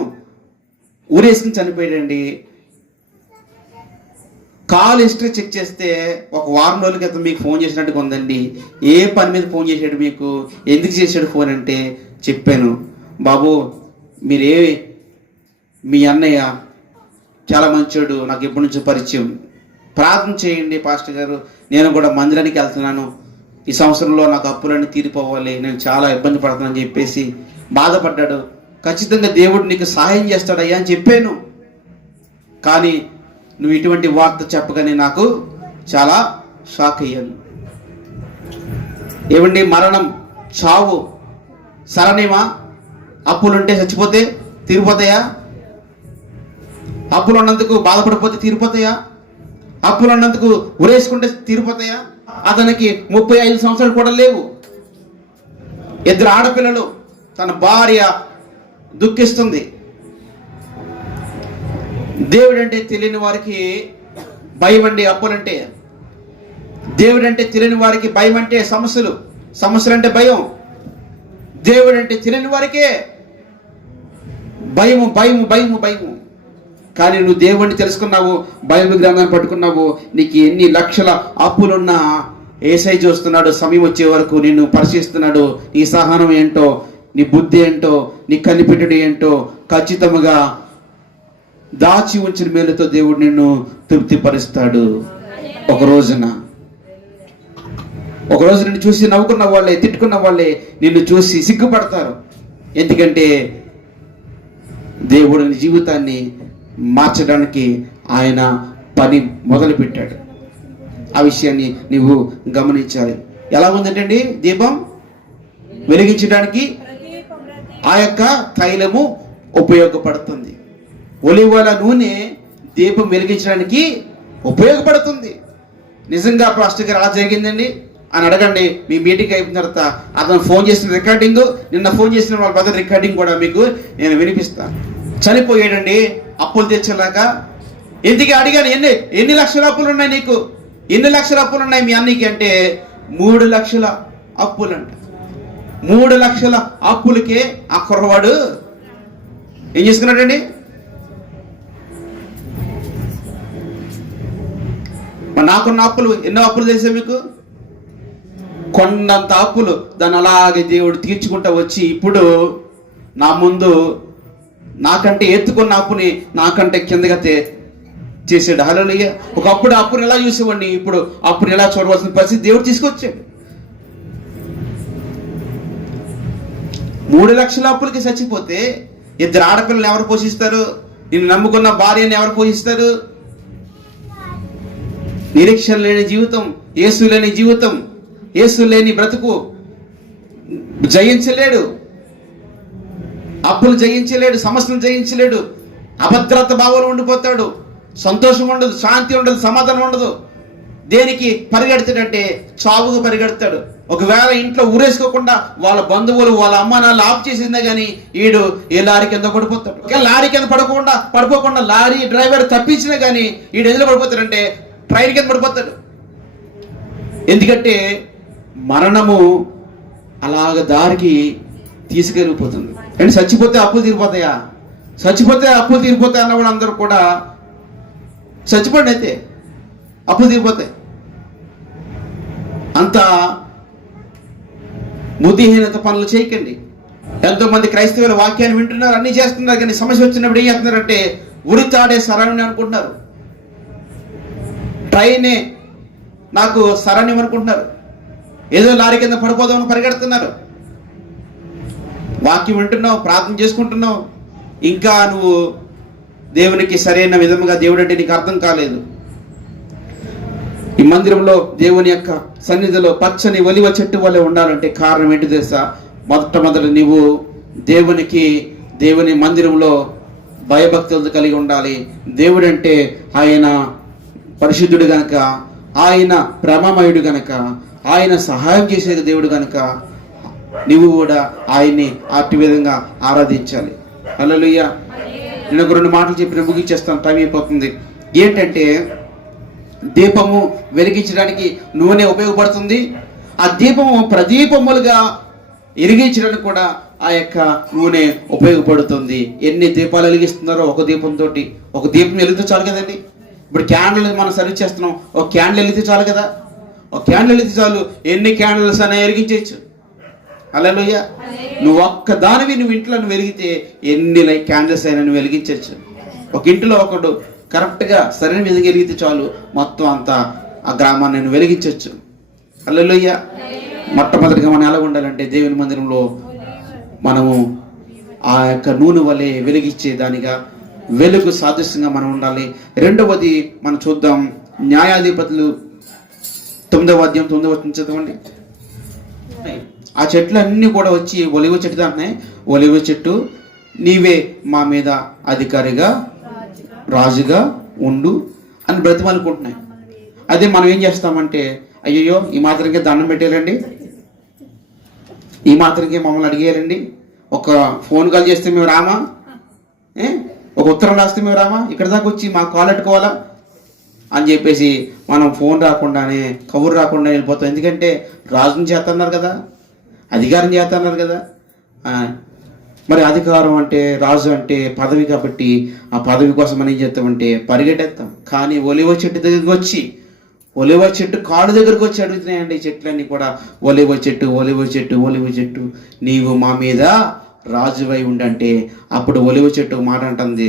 ఊరేసుకుని చనిపోయాడండి. కాల్ హిస్టరీ చెక్ చేస్తే ఒక వారం రోజుల క్రితం మీకు ఫోన్ చేసినట్టుగా ఉందండి. ఏ పని మీద ఫోన్ చేశాడు, మీకు ఎందుకు చేశాడు ఫోన్ అంటే చెప్పాను. బాబు మీ అన్నయ్య చాలా మంచోడు, నాకు ఎప్పటి నుంచో పరిచయం, ప్రార్థన చేయండి పాస్టర్ గారు, నేను కూడా మందిరానికి వెళ్తున్నాను, ఈ సంవత్సరంలో నాకు అప్పులన్నీ తీరిపోవాలి, నేను చాలా ఇబ్బంది పడుతున్నానని చెప్పేసి బాధపడ్డాడు. ఖచ్చితంగా దేవుడు నీకు సహాయం చేస్తాడయ్యా అని చెప్పాను. కానీ నువ్వు ఇటువంటి వార్త చెప్పగానే నాకు చాలా షాక్ అయ్యాను. ఏమండి, మరణం, చావు సరణిమా? అప్పులుంటే చచ్చిపోతే తీరిపోతాయా? అప్పులు ఉన్నందుకు బాధపడిపోతే తీరిపోతాయా? అప్పులు ఉన్నందుకు ఉరేసుకుంటే తీరిపోతాయా? అతనికి 35 సంవత్సరాలు కూడా లేవు. 2 ఆడపిల్లలు, తన భార్య దుఃఖిస్తుంది. దేవుడంటే తెలియని వారికి భయం అండి అప్పులంటే. దేవుడంటే తెలియని వారికి భయం అంటే సమస్యలంటే భయం. దేవుడంటే తెలియని వారికే భయము భయము భయము భయము. కానీ నువ్వు దేవుణ్ణి తెలుసుకున్నావు, బైబిల్ గ్రంథాన్ని పట్టుకున్నావు, నీకు ఎన్ని లక్షల అప్పులున్నా యేసయ్య చూస్తున్నాడు. సమయం వచ్చే వరకు నిన్ను పరిశీలిస్తున్నాడు. నీ సహనం ఏంటో, నీ బుద్ధి ఏంటో, నీ కనిపెట్టుడు ఏంటో ఖచ్చితంగా దాచి ఉంచిన మేలుతో దేవుడు నిన్ను తృప్తిపరుస్తాడు. ఒక రోజు నిన్ను చూసి నవ్వుకున్న వాళ్ళే, తిట్టుకున్న వాళ్ళే నిన్ను చూసి సిగ్గుపడతారు. ఎందుకంటే దేవుడు నీ జీవితాన్ని మార్చడానికి ఆయన పని మొదలుపెట్టాడు. ఆ విషయాన్ని నీవు గమనించాలి. ఎలా ఉందంటే దీపం వెలిగించడానికి ఆ యొక్క తైలము ఉపయోగపడుతుంది. ఒలివల నూనె దీపం వెలిగించడానికి ఉపయోగపడుతుంది. నిజంగా పాస్టర్ గారు అలా జరిగిందండి అని అడగండి. మీ మీటింగ్ అయిపోయిన తర్వాత అతను ఫోన్ చేసిన రికార్డింగ్, నిన్న ఫోన్ చేసిన వాళ్ళ బ్రదర్ రికార్డింగ్ కూడా మీకు నేను వినిపిస్తాను. చనిపోయాడండి అప్పులు తెచ్చేలాగా. ఎందుకు అడిగాను, ఎన్ని లక్షల అప్పులు ఉన్నాయి నీకు, ఎన్ని లక్షల అప్పులు ఉన్నాయి మీ అన్నకి అంటే 3 లక్షల అప్పులంట. 3 లక్షల అప్పులకే ఆ కుర్రవాడు ఏం చేసుకున్నాడండి? నాకున్న అప్పులు ఎన్నో అప్పులు తెలిసే మీకు, కొండంత అప్పులు. దాన్ని అలాగే దేవుడు తీర్చుకుంటా వచ్చి ఇప్పుడు నా ముందు నాకంటే ఎత్తుకున్న అప్పుని నాకంటే కిందగా చేసాడు. హల్లెలూయా. ఒకప్పుడు అప్పుని ఎలా చూసేవాడిని, ఇప్పుడు అప్పుని ఎలా చూడవలసిన పరిస్థితి దేవుడు తీసుకొచ్చాడు. 3 లక్షల అప్పులకి చచ్చిపోతే 2 ఆడపిల్లలు ఎవరు పోషిస్తారు? నిన్ను నమ్ముకున్న భార్యని ఎవరు పోషిస్తారు? నిరీక్షణ లేని జీవితం, యేసు లేని జీవితం, యేసు లేని బ్రతుకు జయించలేడు. అప్పులు జయించలేడు, సమస్యలు జయించలేడు. అభద్రత భావంలో ఉండిపోతాడు. సంతోషం ఉండదు, శాంతి ఉండదు, సమాధానం ఉండదు. దేనికి పరిగెడతాడంటే చావుకు పరిగెడతాడు. ఒకవేళ ఇంట్లో ఊరేసుకోకుండా వాళ్ళ బంధువులు, వాళ్ళ అమ్మ నాన్న ఆఫ్ చేసిందే కానీ ఈడు ఏ లారీ కింద పడిపోతాడు. లారీ కింద పడిపోకుండా లారీ డ్రైవర్ తప్పించినా కానీ ఈడు ఎందులో పడిపోతాడంటే ట్రైన్ కింద పడిపోతాడు. ఎందుకంటే మరణము అలాగ దారికి తీసుకెళ్ళిపోతుంది. అంటే చచ్చిపోతే అప్పులు తీరిపోతాయా? చచ్చిపోతే అప్పులు తీరిపోతాయి అన్నవాడు అందరూ కూడా చచ్చిపోండి, అయితే అప్పులు తీరిపోతాయి. అంత బుద్ధిహీనత పనులు చేయకండి. ఎంతోమంది క్రైస్తవుల వాక్యాన్ని వింటున్నారు, అన్నీ చేస్తున్నారు, కానీ సమస్య వచ్చినప్పుడు ఏం చేస్తున్నారంటే ఉరితాడే సరణి అనుకుంటున్నారు. ట్రైనే నాకు సరణి అనుకుంటున్నారు. ఏదో లారీ కింద పడిపోదామని పరిగెడుతున్నారు. వాక్యం వింటున్నావు, ప్రార్థన చేసుకుంటున్నావు, ఇంకా నువ్వు దేవునికి సరైన విధముగా దేవుడు అంటే నీకు అర్థం కాలేదు. ఈ మందిరంలో దేవుని యొక్క సన్నిధిలో పచ్చని ఒలివ చెట్టు వలె ఉండాలంటే కారణం ఏంటి తెలుసా? మొదట నీవు దేవుని మందిరంలో భయభక్తులతో కలిగి ఉండాలి. దేవుడు అంటే ఆయన పరిశుద్ధుడు గనక, ఆయన ప్రేమమయుడు గనక, ఆయన సహాయం చేసే దేవుడు గనక నీవు కూడా ఆయన్ని అట్టి విధంగా ఆరాధించాలి. హల్లెలూయా. నేను ఒక 2 మాటలు చెప్పి ముగించేస్తాను, టైం అయిపోతుంది. ఏంటంటే దీపము వెలిగించడానికి నూనె ఉపయోగపడుతుంది. ఆ దీపము ప్రదీపములుగా వెలిగించడానికి కూడా ఆ యొక్క నూనె ఉపయోగపడుతుంది. ఎన్ని దీపాలు వెలిగిస్తున్నారో ఒక దీపంతో, ఒక దీపం వెలిగితే చాలు కదండి. ఇప్పుడు క్యాండిల్ మనం సర్వీస్ చేస్తున్నాం, ఒక క్యాండిల్ వెలిగితే చాలు కదా. ఒక క్యాండిల్ వెలిగితే చాలు, ఎన్ని క్యాండిల్స్ అయినా వెలిగించవచ్చు. హల్లెలూయా. నువ్వు ఒక్క దానివి నువ్వు ఇంట్లో వెలిగితే ఎన్ని క్యాండిల్స్ అయినా నువ్వు వెలిగించవచ్చు. ఒక ఇంటిలో ఒకడు కరెక్ట్గా సరైన విధంగా వెలిగితే చాలు, మొత్తం అంతా ఆ గ్రామాన్ని నువ్వు వెలిగించవచ్చు. హల్లెలూయా. మొట్టమొదటిగా మనం ఎలా ఉండాలంటే దేవుని మందిరంలో మనము ఆ యొక్క నూనె వలె వెలిగించే దానిగా, వెలుగు సాదృశ్యంగా మనం ఉండాలి. రెండవది మనం చూద్దాం, న్యాయాధిపతులు 9వ అధ్యాయం 9వ వచనం చదవండి. ఆ చెట్లు అన్నీ కూడా వచ్చి ఒలివ చెట్టు దాంట్నే, ఒలివ చెట్టు నీవే మా మీద అధికారిగా రాజుగా ఉండు అని బ్రతిమలుకుంటున్నాయి. అదే మనం ఏం చేస్తామంటే, అయ్యయ్యో ఈ మాత్రంకే దండం పెట్టేయాలండి, ఈ మాత్రంకే మమ్మల్ని అడిగేయాలండి, ఒక ఫోన్ కాల్ చేస్తే మేము రామా, ఒక ఉత్తరం రాస్తే మేము రామా, ఇక్కడ దాకా వచ్చి మా కాల్ పెట్టుకోవాలా అని చెప్పేసి మనం ఫోన్ రాకుండానే, కబురు రాకుండా వెళ్ళిపోతాం. ఎందుకంటే రాజుని చేస్తున్నారు కదా, అధికారం చేస్తున్నారు కదా. మరి అధికారం అంటే, రాజు అంటే పదవి కాబట్టి ఆ పదవి కోసం మనం ఏం చేస్తామంటే పరిగెట్టేస్తాం. కానీ ఒలివ చెట్టు దగ్గరికి వచ్చి, ఒలివ చెట్టు కాడు దగ్గరకు వచ్చి అడుగుతున్నాయండి ఈ చెట్లన్నీ కూడా, ఒలివ చెట్టు ఒలివ చెట్టు ఒలివ చెట్టు నీవు మా మీద రాజువై ఉండంటే, అప్పుడు ఒలివ చెట్టు మాట అంటుంది,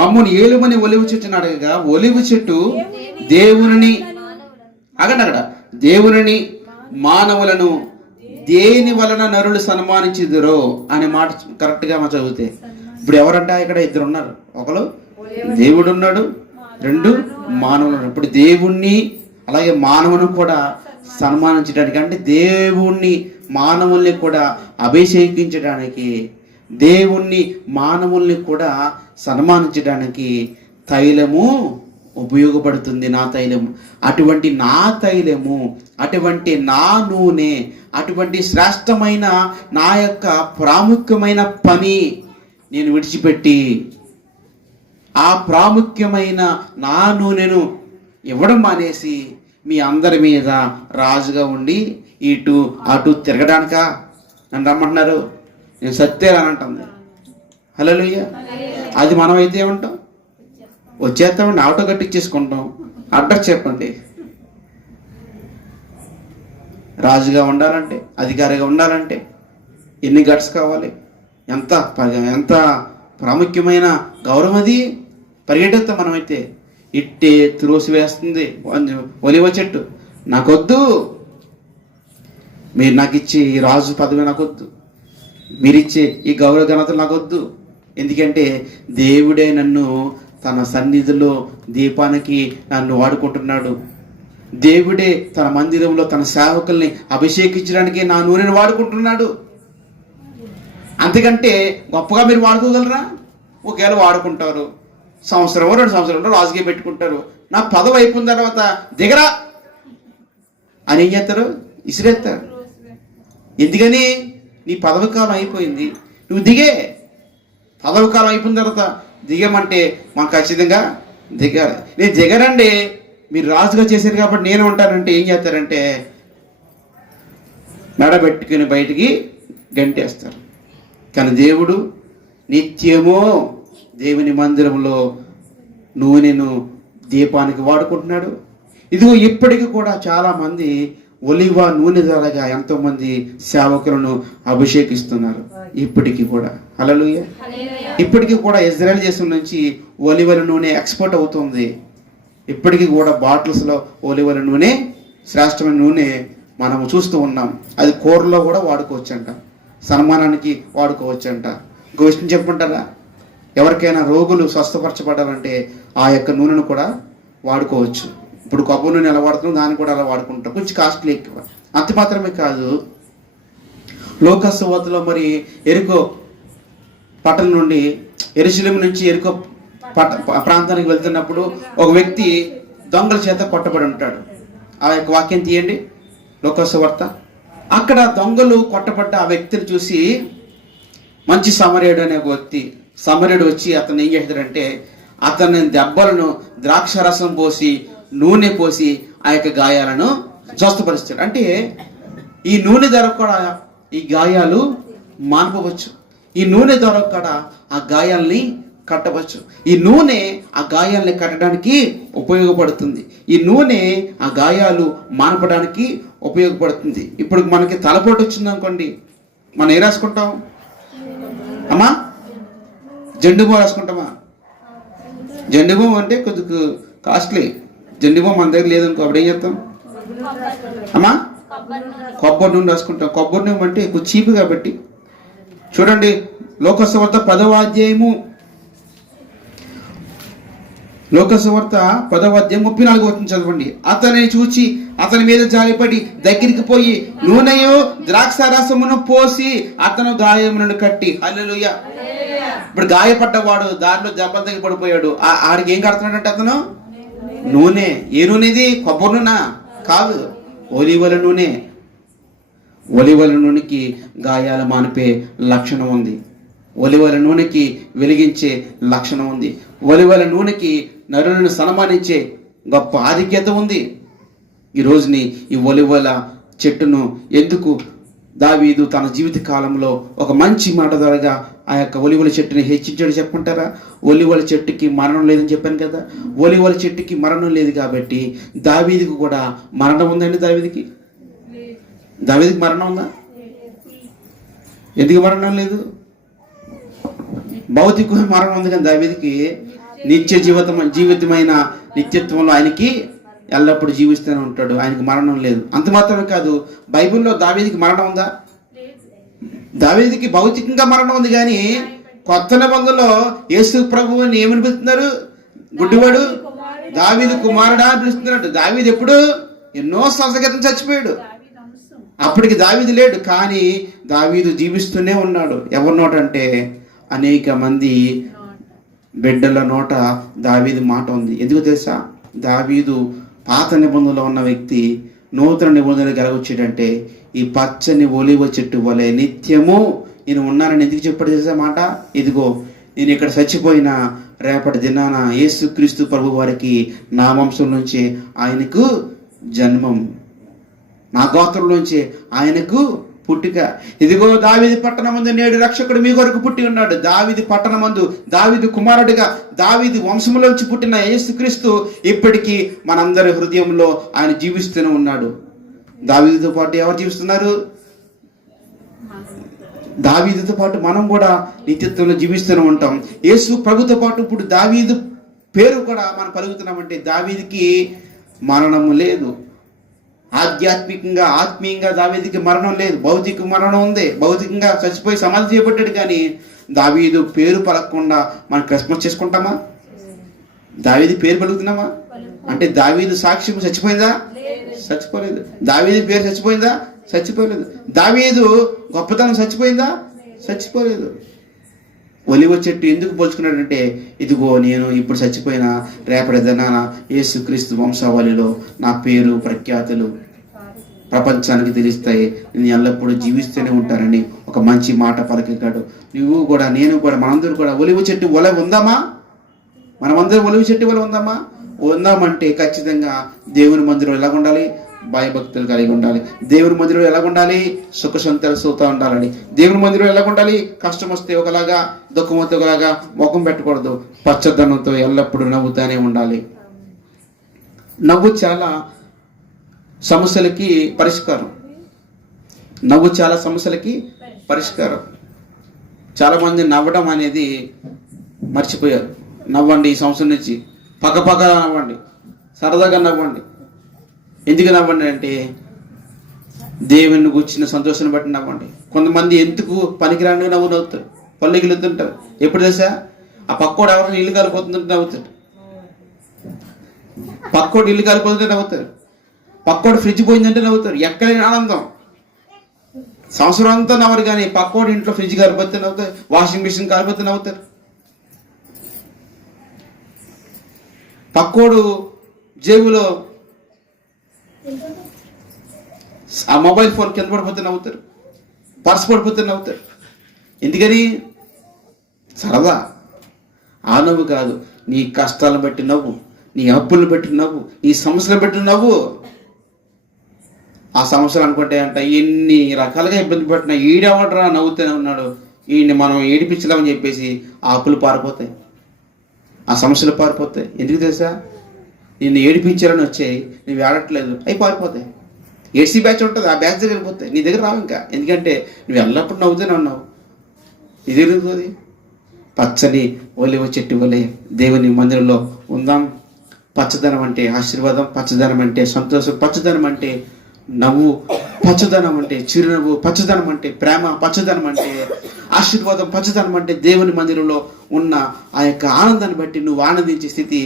మమ్మల్ని ఏలుమని ఒలివ చెట్టుని అడగగా, ఒలివ చెట్టు దేవుని అక్కడ దేవుని మానవులను దేని వలన నరులు సన్మానించుదురో అనే మాట కరెక్ట్గా మనం చదివితే, ఇప్పుడు ఎవరంటే ఇక్కడ 2 ఉన్నారు. ఒకరు దేవుడు ఉన్నాడు, 2 మానవులు. ఇప్పుడు దేవుణ్ణి అలాగే మానవుని కూడా సన్మానించడానికి, అంటే దేవుణ్ణి మానవుల్ని కూడా అభిషేకించడానికి, దేవుణ్ణి మానవుల్ని కూడా సన్మానించడానికి తైలము ఉపయోగపడుతుంది. నా తైలము, అటువంటి నా తైలము, అటువంటి నా నూనె, అటువంటి శ్రేష్టమైన నా యొక్క ప్రాముఖ్యమైన పని నేను విడిచిపెట్టి ఆ ప్రాముఖ్యమైన నా నూనెను ఇవ్వడం మానేసి మీ అందరి మీద రాజుగా ఉండి ఇటు అటు తిరగడానికా నన్ను రమ్మంటున్నారు? నేను సత్యాలని అంటుంది. హల్లెలూయా. అది మనమైతే ఏమంటాం, వచ్చేస్తామండి, ఆటో కట్టించేసుకుంటాం. అడ్రస్ చెప్పండి. రాజుగా ఉండాలంటే, అధికారిగా ఉండాలంటే ఎన్ని గట్స్ కావాలి, ఎంత ఎంత ప్రాముఖ్యమైన గౌరవం అది. పరిగెట్టేస్తాం మనమైతే. ఇట్టే త్రోసి వేస్తుంది ఒలివ చెట్టు, నాకొద్దు, మీరు నాకు ఇచ్చే ఈ రాజు పదవి నాకొద్దు, మీరిచ్చే ఈ గౌరవ ఘనతలు నాకొద్దు. ఎందుకంటే దేవుడే నన్ను తన సన్నిధిలో దీపానికి నన్ను వాడుకుంటున్నాడు. దేవుడే తన మందిరంలో తన సేవకుల్ని అభిషేకించడానికి నా నూనెను వాడుకుంటున్నాడు. అంతకంటే గొప్పగా మీరు వాడుకోగలరా? ఒకవేళ వాడుకుంటారు, సంవత్సరం 2 సంవత్సరాలు రాజుగా పెట్టుకుంటారు. నా పదవి అయిపోయిన తర్వాత దిగరా అని ఏం చేస్తారు? ఇసిరేస్తారు. ఎందుకని? నీ పదవి కాలం అయిపోయింది, నువ్వు దిగే. పదవి కాలం అయిపోయిన తర్వాత దిగమంటే మాకు ఖచ్చితంగా దిగాలి. నేను దిగరండి, మీరు రాజుగా చేశారు కాబట్టి నేను ఉంటానంటే ఏం చేస్తారంటే మెడబెట్టుకుని బయటికి గంటేస్తారు. కానీ దేవుడు నిత్యము దేవుని మందిరంలో నూనెను దీపానికి వాడుకుంటున్నాడు. ఇదిగో ఇప్పటికీ కూడా చాలామంది ఒలివ నూనె ద్వారాగా ఎంతోమంది సేవకులను అభిషేకిస్తున్నారు. ఇప్పటికీ కూడా హల్లెలూయా. ఇప్పటికీ కూడా ఇజ్రాయెల్ దేశం నుంచి ఒలివల నూనె ఎక్స్పోర్ట్ అవుతుంది. ఇప్పటికీ కూడా బాటిల్స్లో ఒలివల నూనె, శ్రేష్టమైన నూనె మనము చూస్తూ ఉన్నాం. అది కూరలో కూడా వాడుకోవచ్చంట, సన్మానానికి వాడుకోవచ్చంట. ఇంకో విషయం చెప్పుకుంటారా, ఎవరికైనా రోగులు స్వస్థపరచబడాలంటే ఆ యొక్క నూనెను కూడా వాడుకోవచ్చు. ఇప్పుడు కొబ్బరి నూనె ఎలా వాడుతున్నాం, దాన్ని కూడా అలా వాడుకుంటాం. కొంచెం కాస్ట్లీ ఎక్కువ. అంత మాత్రమే కాదు, లోకాసు సువార్తలో మరి ఎరికో పట్టణం నుండి, యెరూషలేము నుంచి ఎరికో ప్రాంతానికి వెళ్తున్నప్పుడు ఒక వ్యక్తి దొంగల చేత కొట్టబడి ఉంటాడు. ఆ యొక్క వాక్యం తీయండి, లోకాసు సువార్త. అక్కడ దొంగలు కొట్టబడ్డ ఆ వ్యక్తిని చూసి మంచి సమరయుడు అనే ఒక వ్యక్తి సమరయుడు వచ్చి అతను ఏం చేశాడంటే అతని దెబ్బలను ద్రాక్షరసం పోసి నూనె పోసి ఆ యొక్క గాయాలను స్వస్థపరుస్తాడు. అంటే ఈ నూనె ద్వారా కూడా ఈ గాయాలు మాన్పవచ్చు. ఈ నూనె ద్వారా కూడా ఆ గాయాల్ని కట్టవచ్చు. ఈ నూనె ఆ గాయాల్ని కట్టడానికి ఉపయోగపడుతుంది. ఈ నూనె ఆ గాయాలు మానపడానికి ఉపయోగపడుతుంది. ఇప్పుడు మనకి తలపోటు వచ్చింది అనుకోండి, మనం ఏం రాసుకుంటాం అమ్మా? జెండు బామ్ రాసుకుంటామా? జెండు బామ్ అంటే కొద్దిగా కాస్ట్లీ. జెండు బామ్ మన దగ్గర లేదనుకో, అప్పుడు ఏం చేస్తాం అమ్మా? కొబ్బరి నూనె రాసుకుంటాం. కొబ్బరి నూనె అంటే ఎక్కువ చీపు కాబట్టి. చూడండి, లోకసువార్త 10వ అధ్యాయము, లోకసువార్త 10వ అధ్యాయం 34 వచనం చదవండి. అతనిని చూచి అతని మీద జాలిపడి దగ్గరికి పోయి నూనెయు ద్రాక్ష రసమును పోసి అతను గాయములను కట్టి. హల్లెలూయా. ఇప్పుడు గాయపడ్డవాడు దారిలో దెబ్బల దగ్గర పడిపోయాడు. ఆడికి ఏం కడుతున్నాడంటే అతను నూనె. ఏ నూనె ఇది? కొబ్బరి నూనె కాదు, ఒలివల నూనె. ఒలివల నూనెకి గాయాలు మానిపే లక్షణం ఉంది. ఒలివల నూనెకి వెలిగించే లక్షణం ఉంది. ఒలివల నూనెకి నరులను సన్మానించే గొప్ప ఆధిక్యత ఉంది. ఈ రోజుని ఈ ఒలివల చెట్టును ఎందుకు దావీదు తన జీవిత కాలంలో ఒక మంచి మాట ద్వారా ఆ యొక్క ఒలివల చెట్టుని హెచ్చించాడు చెప్పుకుంటారా? ఒలివల చెట్టుకి మరణం లేదని చెప్పాను కదా. ఒలివల చెట్టుకి మరణం లేదు కాబట్టి దావీదుకు కూడా మరణం ఉందండి. దావీదుకి మరణం ఉందా? ఎందుకు మరణం లేదు? భౌతిక మరణం ఉంది కానీ దావీదుకి నిత్య జీవితమైన నిత్యత్వంలో ఆయనకి ఎల్లప్పుడూ జీవిస్తూనే ఉంటాడు. ఆయనకి మరణం లేదు. అంత మాత్రమే కాదు, బైబిల్లో దావీదుకి మరణం ఉందా? దావీదుకి భౌతికంగా మరణం ఉంది కానీ కొత్త నిబంధనలో యేసు ప్రభువుని ఏమని పిలుస్తున్నారు? గుడ్డివాడు, దావీదు కుమారుడా అని పిలుస్తున్నాడు. దావీదు ఎప్పుడు? ఎన్నో సంవత్సరాల క్రితం చచ్చిపోయాడు. అప్పటికి దావీదు లేడు, కానీ దావీదు జీవిస్తూనే ఉన్నాడు. ఎవరి నోట అంటే అనేక మంది బిడ్డల నోట దావీదు మాట ఉంది. ఎందుకు తెలుసా? దావీదు పాత నిబంధనలో ఉన్న వ్యక్తి నూతన నిబంధనలకు ఎలాగొచ్చాడంటే ఈ పచ్చని ఒలివ చెట్టు వలె నిత్యము నేను ఉన్నానని ఎందుకు చెప్పాడు తెలుసా మాట? ఇదిగో నేను ఇక్కడ చచ్చిపోయిన రేపటి దినాన యేసుక్రీస్తు ప్రభు వారికి నా వంశం నుంచి ఆయనకు జన్మం, నా గోత్రం నుంచి ఆయనకు పుట్టిక. ఇదిగో దావీదు పట్టణమందు నేడు రక్షకుడు మీ కొరకు పుట్టి ఉన్నాడు. దావీదు పట్టణమందు దావీదు కుమారుడిగా దావీదు వంశములోంచి పుట్టిన యేసుక్రీస్తు ఇప్పటికీ మనందరి హృదయంలో ఆయన జీవిస్తూనే ఉన్నాడు. దావీదుతో పాటు ఎవరు జీవిస్తున్నారు? దావీదుతో పాటు మనం కూడా నిత్యత్వంలో జీవిస్తూనే ఉంటాం. యేసు ప్రభుతో పాటు ఇప్పుడు దావీదు పేరు కూడా మనం పలుకుతున్నామంటే దావీదుకి మరణము లేదు. ఆధ్యాత్మికంగా ఆత్మీయంగా దావీదుకి మరణం లేదు. భౌతిక మరణం ఉంది. భౌతికంగా చచ్చిపోయి సమాధి చేయబడ్డాడు. కానీ దావీదు పేరు పలకకుండా మనం క్రిస్మస్ చేసుకుంటామా? దావీదు పేరు పలుకుతున్నామా? అంటే దావీదు సాక్ష్యం చచ్చిపోయిందా? చచ్చిపోలేదు. దావీదు పేరు చచ్చిపోయిందా? చచ్చిపోలేదు. దావీదు గొప్పతనం చచ్చిపోయిందా? చచ్చిపోలేదు. ఒలివ చెట్టు ఎందుకు పోల్చుకున్నాడంటే ఇదిగో నేను ఇప్పుడు చచ్చిపోయిన రేపటి దినాన యేసుక్రీస్తు వంశావళిలో నా పేరు ప్రఖ్యాతులు ప్రపంచానికి తెలుస్తాయి, నేను ఎల్లప్పుడూ జీవిస్తూనే ఉంటానని ఒక మంచి మాట పలికాడు. నువ్వు కూడా నేను కూడా మనందరూ కూడా ఒలివ చెట్టు ఒల ఉందామా? మనమందరం ఒలివ చెట్టు ఒల ఉందామా? ఉందామంటే ఖచ్చితంగా దేవుని మందిరం ఎలా ఉండాలి? భయభక్తులు కలిగి ఉండాలి. దేవుని మందిరం ఎలా ఉండాలి? సుఖ సంతోషంతో ఉండాలని. దేవుని మందిరం ఎలా ఉండాలి? కష్టం వస్తే ఒకలాగా, దుఃఖం వస్తే ఒకలాగా ముఖం పెట్టకూడదు. పచ్చదనంతో ఎల్లప్పుడూ నవ్వుతానే ఉండాలి. నవ్వు చాలా సమస్యలకి పరిష్కారం. నవ్వు చాలా సమస్యలకి పరిష్కారం. చాలామంది నవ్వడం అనేది మర్చిపోయారు. నవ్వండి, ఈ సంవత్సరం నుంచి పక్క నవ్వండి, సరదాగా నవ్వండి. ఎందుకు నవ్వండి అంటే దేవుని కూర్చిన సంతోషాన్ని బట్టి నవ్వండి. కొంతమంది ఎందుకు పనికిరాని నవ్వుతారు, పళ్ళు ఎగులుతుంటారు. ఎప్పుడు తెలుసా? ఆ పక్కోడు ఎవరైనా ఇల్లు కాలిపోతుందంటే నవ్వుతాడు. పక్కోడు ఇల్లు కాలిపోతుంటే నవ్వుతారు. పక్కోడు ఫ్రిడ్జ్ పోయిందంటే నవ్వుతారు. ఎక్కడైనా ఆనందం. సంవత్సరం అంతా నవ్వరు, కానీ పక్కోడు ఇంట్లో ఫ్రిడ్జ్ కాలిపోతే నవ్వుతారు, వాషింగ్ మిషన్ కాలిపోతే నవ్వుతారు. పక్కోడు జేబులో ఆ మొబైల్ ఫోన్ కింద పడిపోతే నవ్వుతారు, పర్స్ పడిపోతే నవ్వుతారు. ఎందుకని? సరదా. ఆ నవ్వు కాదు, నీ కష్టాలను బట్టి నవ్వు, నీ అప్పులను బట్టి నవ్వు, నీ సమస్యలు బట్టి నవ్వు. ఆ సమస్యలు అనుకుంటే అంట ఎన్ని రకాలుగా ఇబ్బంది పట్టినా ఈడేమంటారా నవ్వుతూనే ఉన్నాడు, ఈయన్ని మనం ఏడిపించలేమని చెప్పేసి ఆ అప్పులు పారిపోతాయి, ఆ సమస్యలు పారిపోతాయి. ఎందుకు తెలుసా? నిన్ను ఏడిపించాలని వచ్చాయి, నువ్వు ఏడట్లేదు, అవి పారిపోతాయి. ఏసీ బ్యాచ్ ఉంటుంది, ఆ బ్యాచ్ దగ్గర వెళ్ళిపోతాయి, నీ దగ్గర రావు ఇంకా. ఎందుకంటే నువ్వు ఎల్లప్పుడు నవ్వుతూనే ఉన్నావు. ఇది జరుగుతుంది. పచ్చని ఒలివ చెట్టు వలె దేవుని మందిరంలో ఉందాం. పచ్చదనం అంటే ఆశీర్వాదం, పచ్చదనం అంటే సంతోషం, పచ్చదనం అంటే నవ్వు, పచ్చదనం అంటే చిరునవ్వు, పచ్చదనం అంటే ప్రేమ, పచ్చదనం అంటే ఆశీర్వాదం, పచ్చదనం అంటే దేవుని మందిరంలో ఉన్న ఆ యొక్క ఆనందాన్ని బట్టి నువ్వు ఆనందించే స్థితి.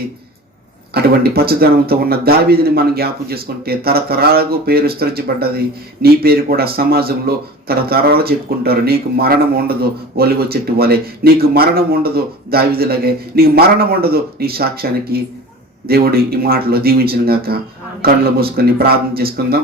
అటువంటి పచ్చదనంతో ఉన్న దావీదుని మనం జ్ఞాపకం చేసుకుంటే తరతరాలకు పేరు విస్తరించబడ్డది. నీ పేరు కూడా సమాజంలో తరతరాలు చెప్పుకుంటారు. నీకు మరణం ఉండదు ఒలివ చెట్టు వలె, నీకు మరణం ఉండదు దావీదులాగే, నీకు మరణం ఉండదు నీ సాక్ష్యానికి. దేవుడి ఈ మాటలో దీవించిన గాక. కళ్ళు మూసుకొని ప్రార్థన చేసుకుందాం.